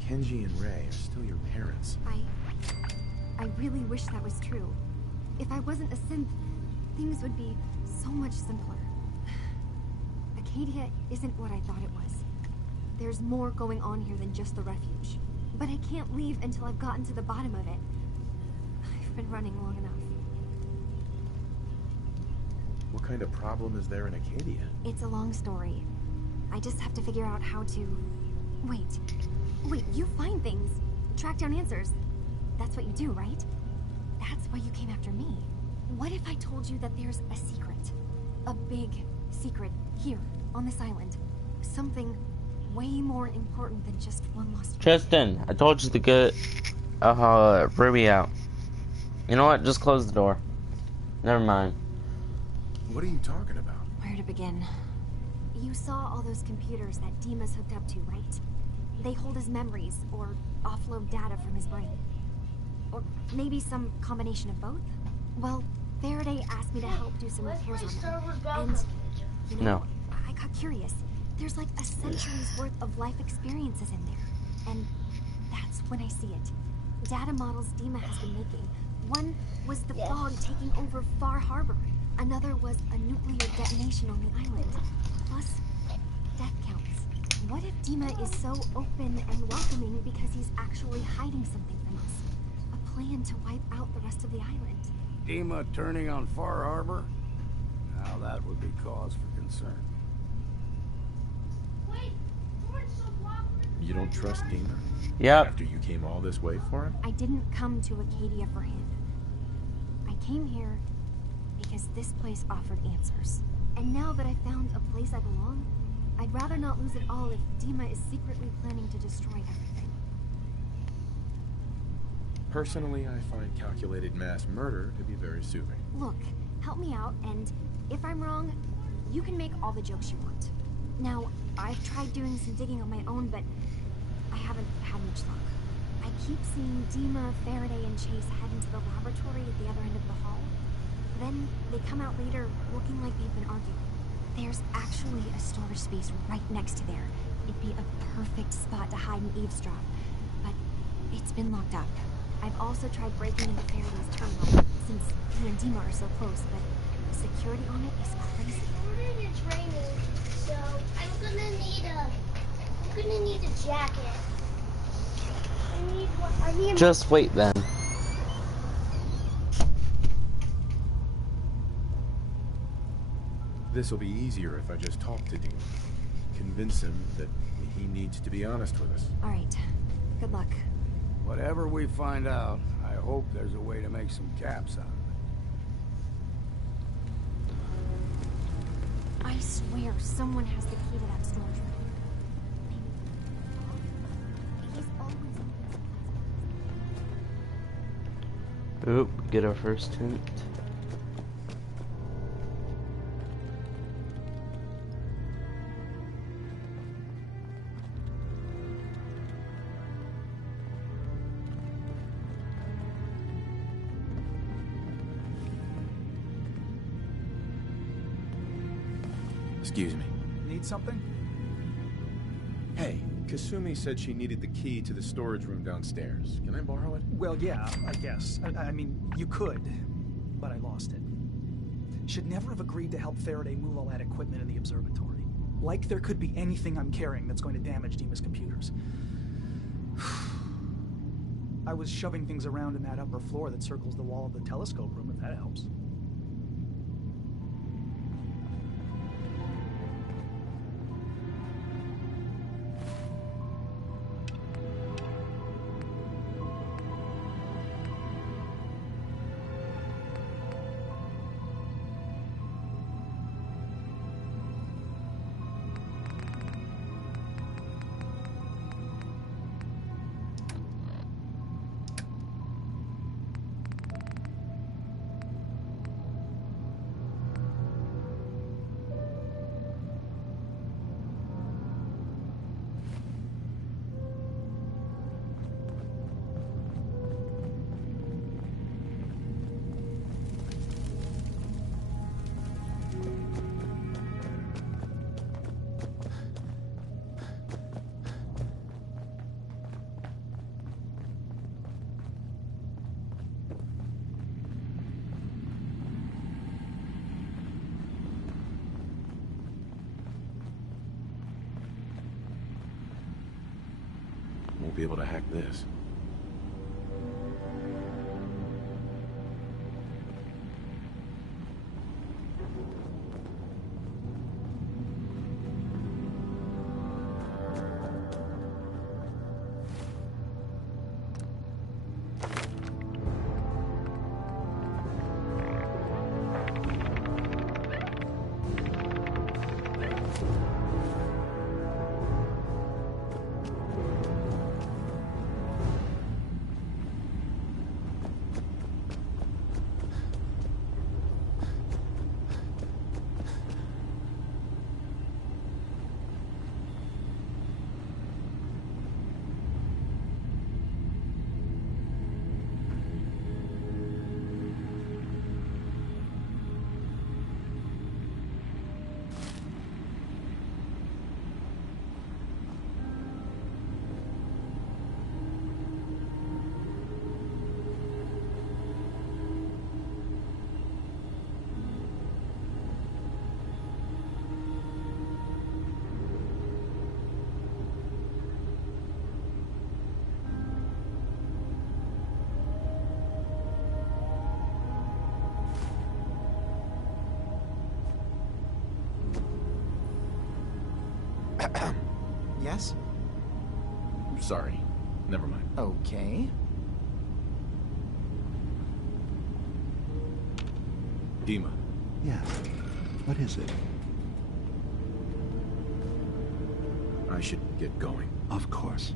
Kenji and Rei are still your parents. I really wish that was true. If I wasn't a synth, things would be so much simpler. Arcadia isn't what I thought it was. There's more going on here than just the refuge. But I can't leave until I've gotten to the bottom of it. I've been running long enough. What kind of problem is there in Arcadia? It's a long story. I just have to figure out how to... Wait, you find things. Track down answers. That's what you do, right? That's why you came after me. What if I told you that there's a secret? A big secret here, on this island. Something way more important than just one lost... Tristan, I told you to get Ruby out. You know what? Just close the door. Never mind. What are you talking about? Where to begin? You saw all those computers that Dima's hooked up to, right? They hold his memories, or offload data from his brain. Or maybe some combination of both? Well, Faraday asked me to help do some repairs on them. And, you know, I got curious. There's like a century's worth of life experiences in there. And that's when I see it. Data models Dima has been making. One was the fog taking over Far Harbor. Another was a nuclear detonation on the island. Plus, death counts. What if Dima is so open and welcoming because he's actually hiding something from us? A plan to wipe out the rest of the island. Dima turning on Far Harbor? Now that would be cause for concern. You don't trust Dima? Yep. After you came all this way for him? I didn't come to Arcadia for him. I came here because this place offered answers. And now that I found a place I belong, I'd rather not lose it all if Dima is secretly planning to destroy everything. Personally, I find calculated mass murder to be very soothing. Look, help me out, and if I'm wrong, you can make all the jokes you want. Now, I've tried doing some digging on my own, but I haven't had much luck. I keep seeing Dima, Faraday, and Chase head into the laboratory at the other end of the hall. Then they come out later looking like they've been arguing. There's actually a storage space right next to there. It'd be a perfect spot to hide and eavesdrop, but it's been locked up. I've also tried breaking into Faraday's terminal, since he and Dima are so close, but the security on it is crazy. It's raining, so I'm gonna need a jacket. I need Just wait then. This will be easier if I just talk to Dean. Convince him that he needs to be honest with us. All right. Good luck. Whatever we find out, I hope there's a way to make some caps out of it. I swear someone has the key to that storage room. He's always... Oop, get our first hint. Excuse me. Need something? Hey, Kasumi said she needed the key to the storage room downstairs. Can I borrow it? Well, yeah, I guess. I mean, you could, but I lost it. Should never have agreed to help Faraday move all that equipment in the observatory. Like there could be anything I'm carrying that's going to damage Dima's computers. I was shoving things around in that upper floor that circles the wall of the telescope room, if that helps. Won't be able to hack this. Yes? Sorry. Never mind. Okay. Dima. Yeah. What is it? I should get going. Of course.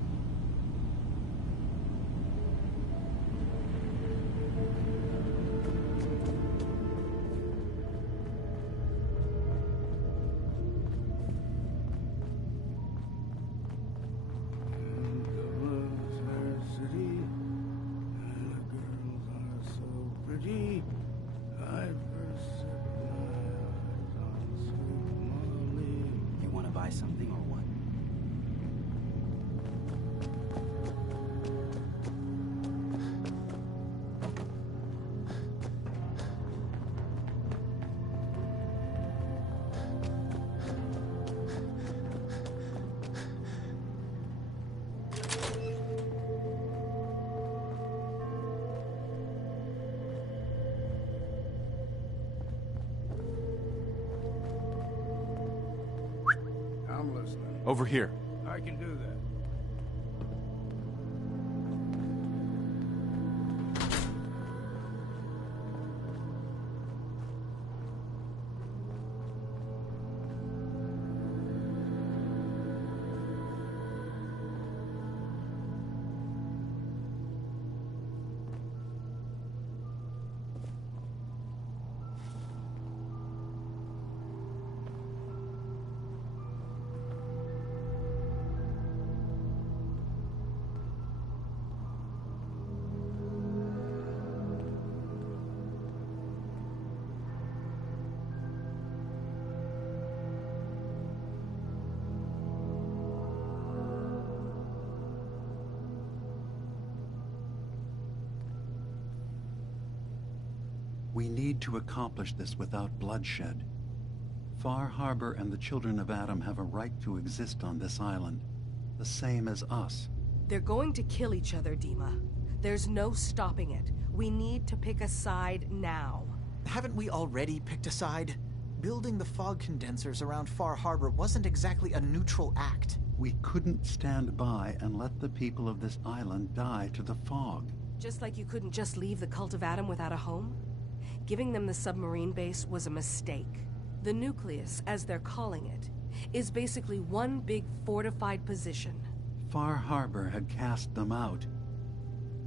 Over here. I can do that. We need to accomplish this without bloodshed. Far Harbor and the children of Adam have a right to exist on this island, the same as us. They're going to kill each other, Dima. There's no stopping it. We need to pick a side now. Haven't we already picked a side? Building the fog condensers around Far Harbor wasn't exactly a neutral act. We couldn't stand by and let the people of this island die to the fog. Just like you couldn't just leave the Cult of Adam without a home? Giving them the submarine base was a mistake. The nucleus, as they're calling it, is basically one big fortified position. Far Harbor had cast them out.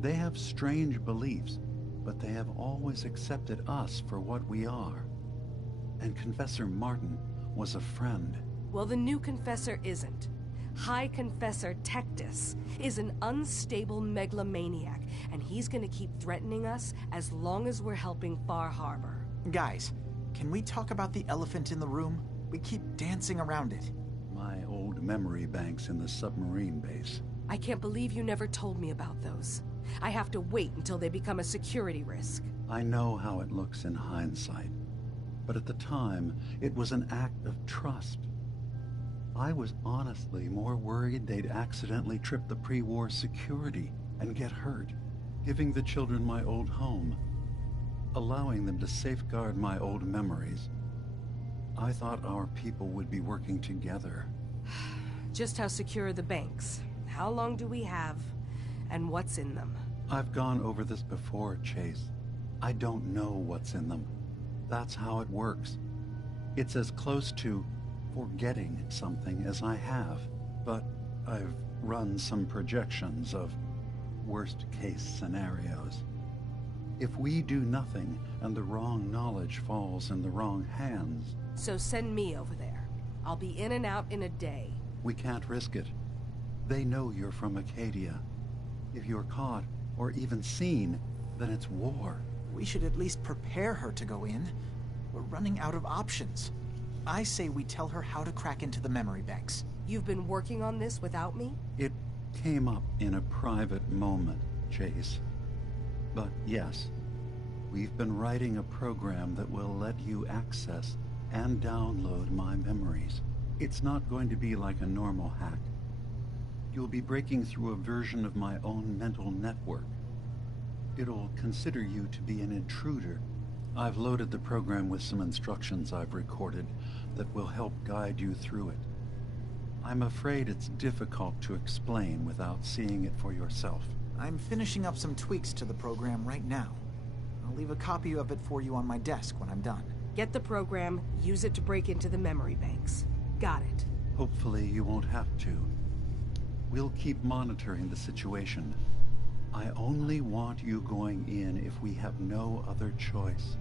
They have strange beliefs, but they have always accepted us for what we are. And Confessor Martin was a friend. Well, the new Confessor isn't. High Confessor Tectus is an unstable megalomaniac, and he's gonna keep threatening us as long as we're helping Far Harbor. Guys, can we talk about the elephant in the room? We keep dancing around it. My old memory banks in the submarine base. I can't believe you never told me about those. I have to wait until they become a security risk. I know how it looks in hindsight, but at the time, it was an act of trust. I was honestly more worried they'd accidentally trip the pre-war security and get hurt, giving the children my old home, allowing them to safeguard my old memories. I thought our people would be working together. Just how secure are the banks? How long do we have? And what's in them? I've gone over this before, Chase. I don't know what's in them. That's how it works. It's as close to forgetting something as I have, but I've run some projections of worst-case scenarios. If we do nothing and the wrong knowledge falls in the wrong hands... So send me over there. I'll be in and out in a day. We can't risk it. They know you're from Arcadia. If you're caught, or even seen, then it's war. We should at least prepare her to go in. We're running out of options. I say we tell her how to crack into the memory banks. You've been working on this without me? It came up in a private moment, Chase. But yes, we've been writing a program that will let you access and download my memories. It's not going to be like a normal hack. You'll be breaking through a version of my own mental network. It'll consider you to be an intruder. I've loaded the program with some instructions I've recorded that will help guide you through it. I'm afraid it's difficult to explain without seeing it for yourself. I'm finishing up some tweaks to the program right now. I'll leave a copy of it for you on my desk when I'm done. Get the program, use it to break into the memory banks. Got it. Hopefully you won't have to. We'll keep monitoring the situation. I only want you going in if we have no other choice.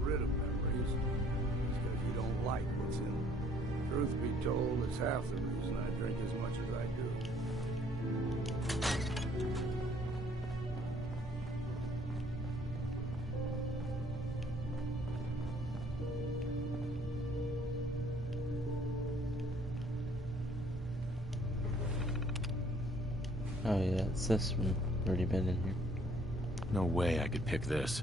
Rid of memories. It's because you don't like what's in them. Truth be told, it's half the reason I drink as much as I do. Oh yeah, it's this one. Already been in here. No way I could pick this.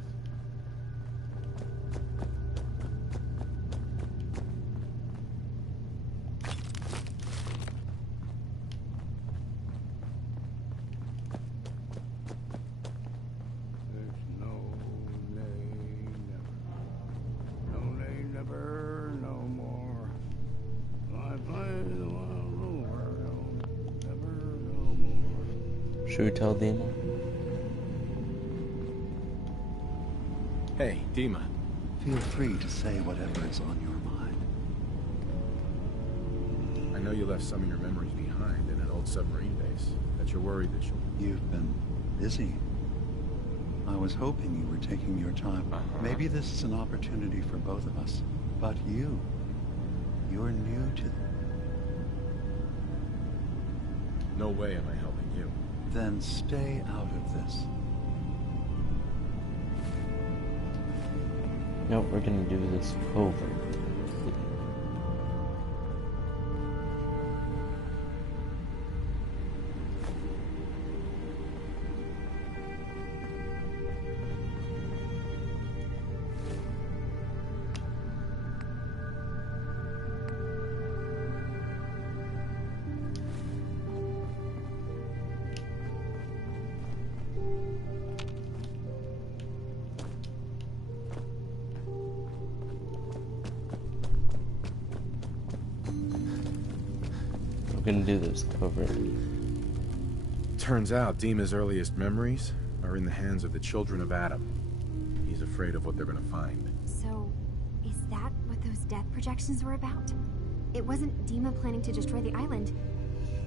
There's no Should we tell Dima? Hey, Dima. Feel free to say whatever is on your mind. I know you left some of your memories behind in an old submarine base. That you're worried that You've been busy. I was hoping you were taking your time. Maybe this is an opportunity for both of us. But you're new to... No way am I helping you. Then stay out of this. Nope, we're gonna do this over. We're gonna do this over. Turns out Dima's earliest memories are in the hands of the children of Adam. He's afraid of what they're gonna find. So, is that what those death projections were about? It wasn't Dima planning to destroy the island.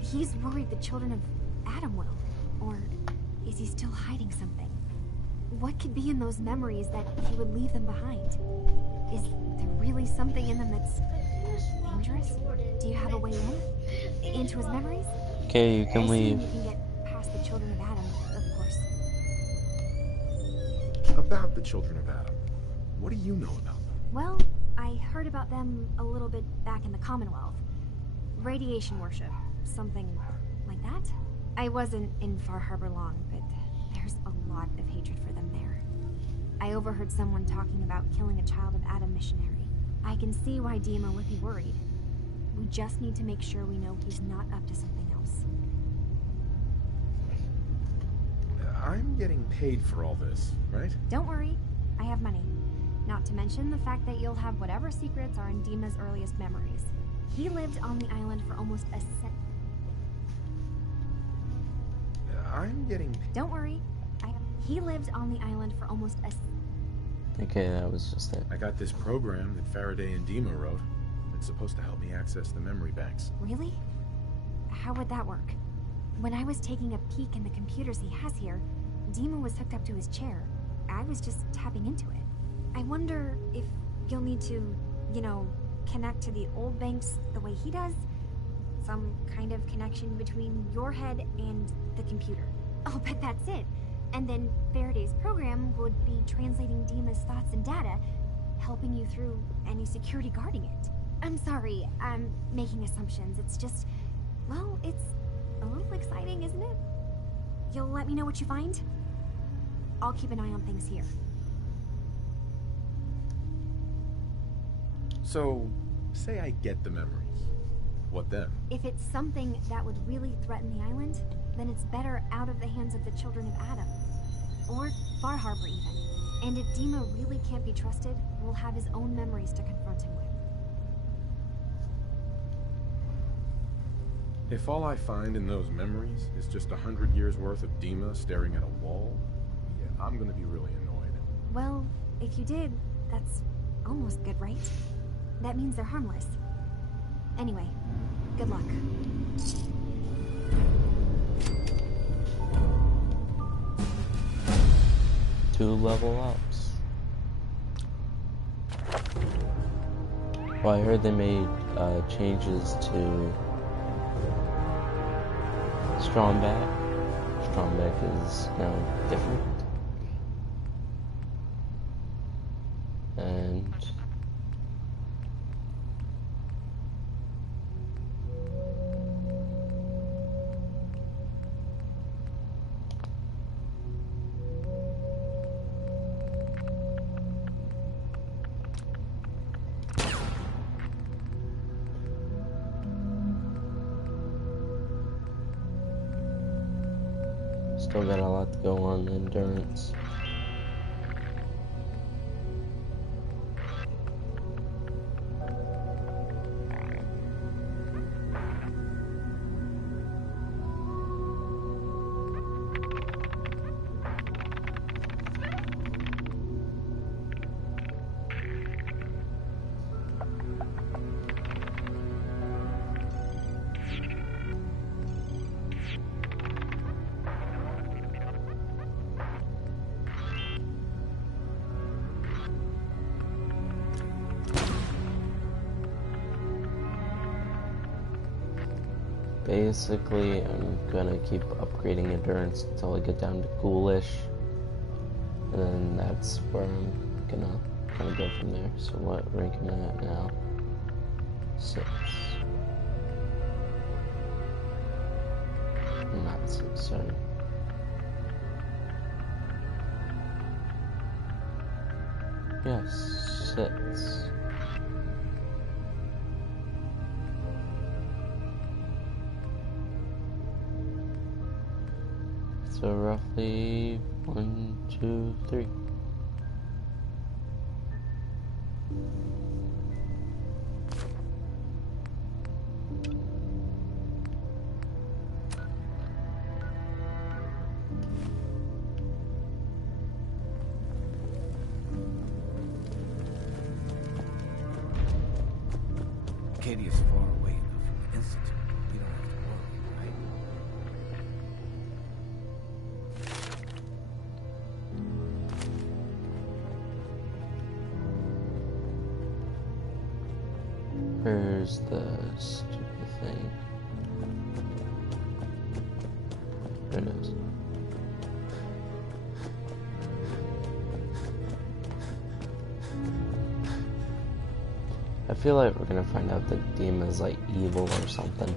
He's worried the children of Adam will. Or is he still hiding something? What could be in those memories that he would leave them behind? Is there really something in them that's dangerous? Do you have a way in? Into his memories? Okay, you can leave. You can get past the children of Adam, of course. About the children of Adam. What do you know about them? Well, I heard about them a little bit back in the Commonwealth. Radiation worship, something like that. I wasn't in Far Harbor long, but there's a lot of hatred for them there. I overheard someone talking about killing a child of Adam missionary. I can see why Dima would be worried. We just need to make sure we know he's not up to something else. I'm getting paid for all this, right? Don't worry, I have money. Not to mention the fact that you'll have whatever secrets are in Dima's earliest memories. He lived on the island for almost a century. I'm getting... Don't worry. He lived on the island for almost a... Okay, that was just it. I got this program that Faraday and Dima wrote. It's supposed to help me access the memory banks. Really? How would that work? When I was taking a peek in the computers he has here, Dima was hooked up to his chair. I was just tapping into it. I wonder if you'll need to, connect to the old banks the way he does? Some kind of connection between your head and the computer. I'll bet that's it. And then Faraday's program would be translating Dima's thoughts and data, helping you through any security guarding it. I'm sorry, I'm making assumptions. It's just, well, it's a little exciting, isn't it? You'll let me know what you find? I'll keep an eye on things here. So, say I get the memories. What then? If it's something that would really threaten the island, then it's better out of the hands of the children of Adam. Or Far Harbor, even. And if Dima really can't be trusted, we'll have his own memories to confront him with. If all I find in those memories is just 100 years worth of Dima staring at a wall, yeah, I'm gonna be really annoyed. Well, if you did, that's almost good, right? That means they're harmless. Anyway, good luck. 2 level ups. Well, I heard they made changes to Stromback. Stromback is now different. And still got a lot to go on the endurance. basically, I'm gonna keep upgrading endurance until I get down to ghoulish. And then that's where I'm gonna kind of go from there. So what rank am I at now? 6. Not 6, sorry. Yes, 6. So roughly 1, 2, 3. ARCADIA's far away enough from the Institute. We don't have to worry, right? Where's the stupid thing? There it is. I feel like we're gonna find out that Dima's like evil or something.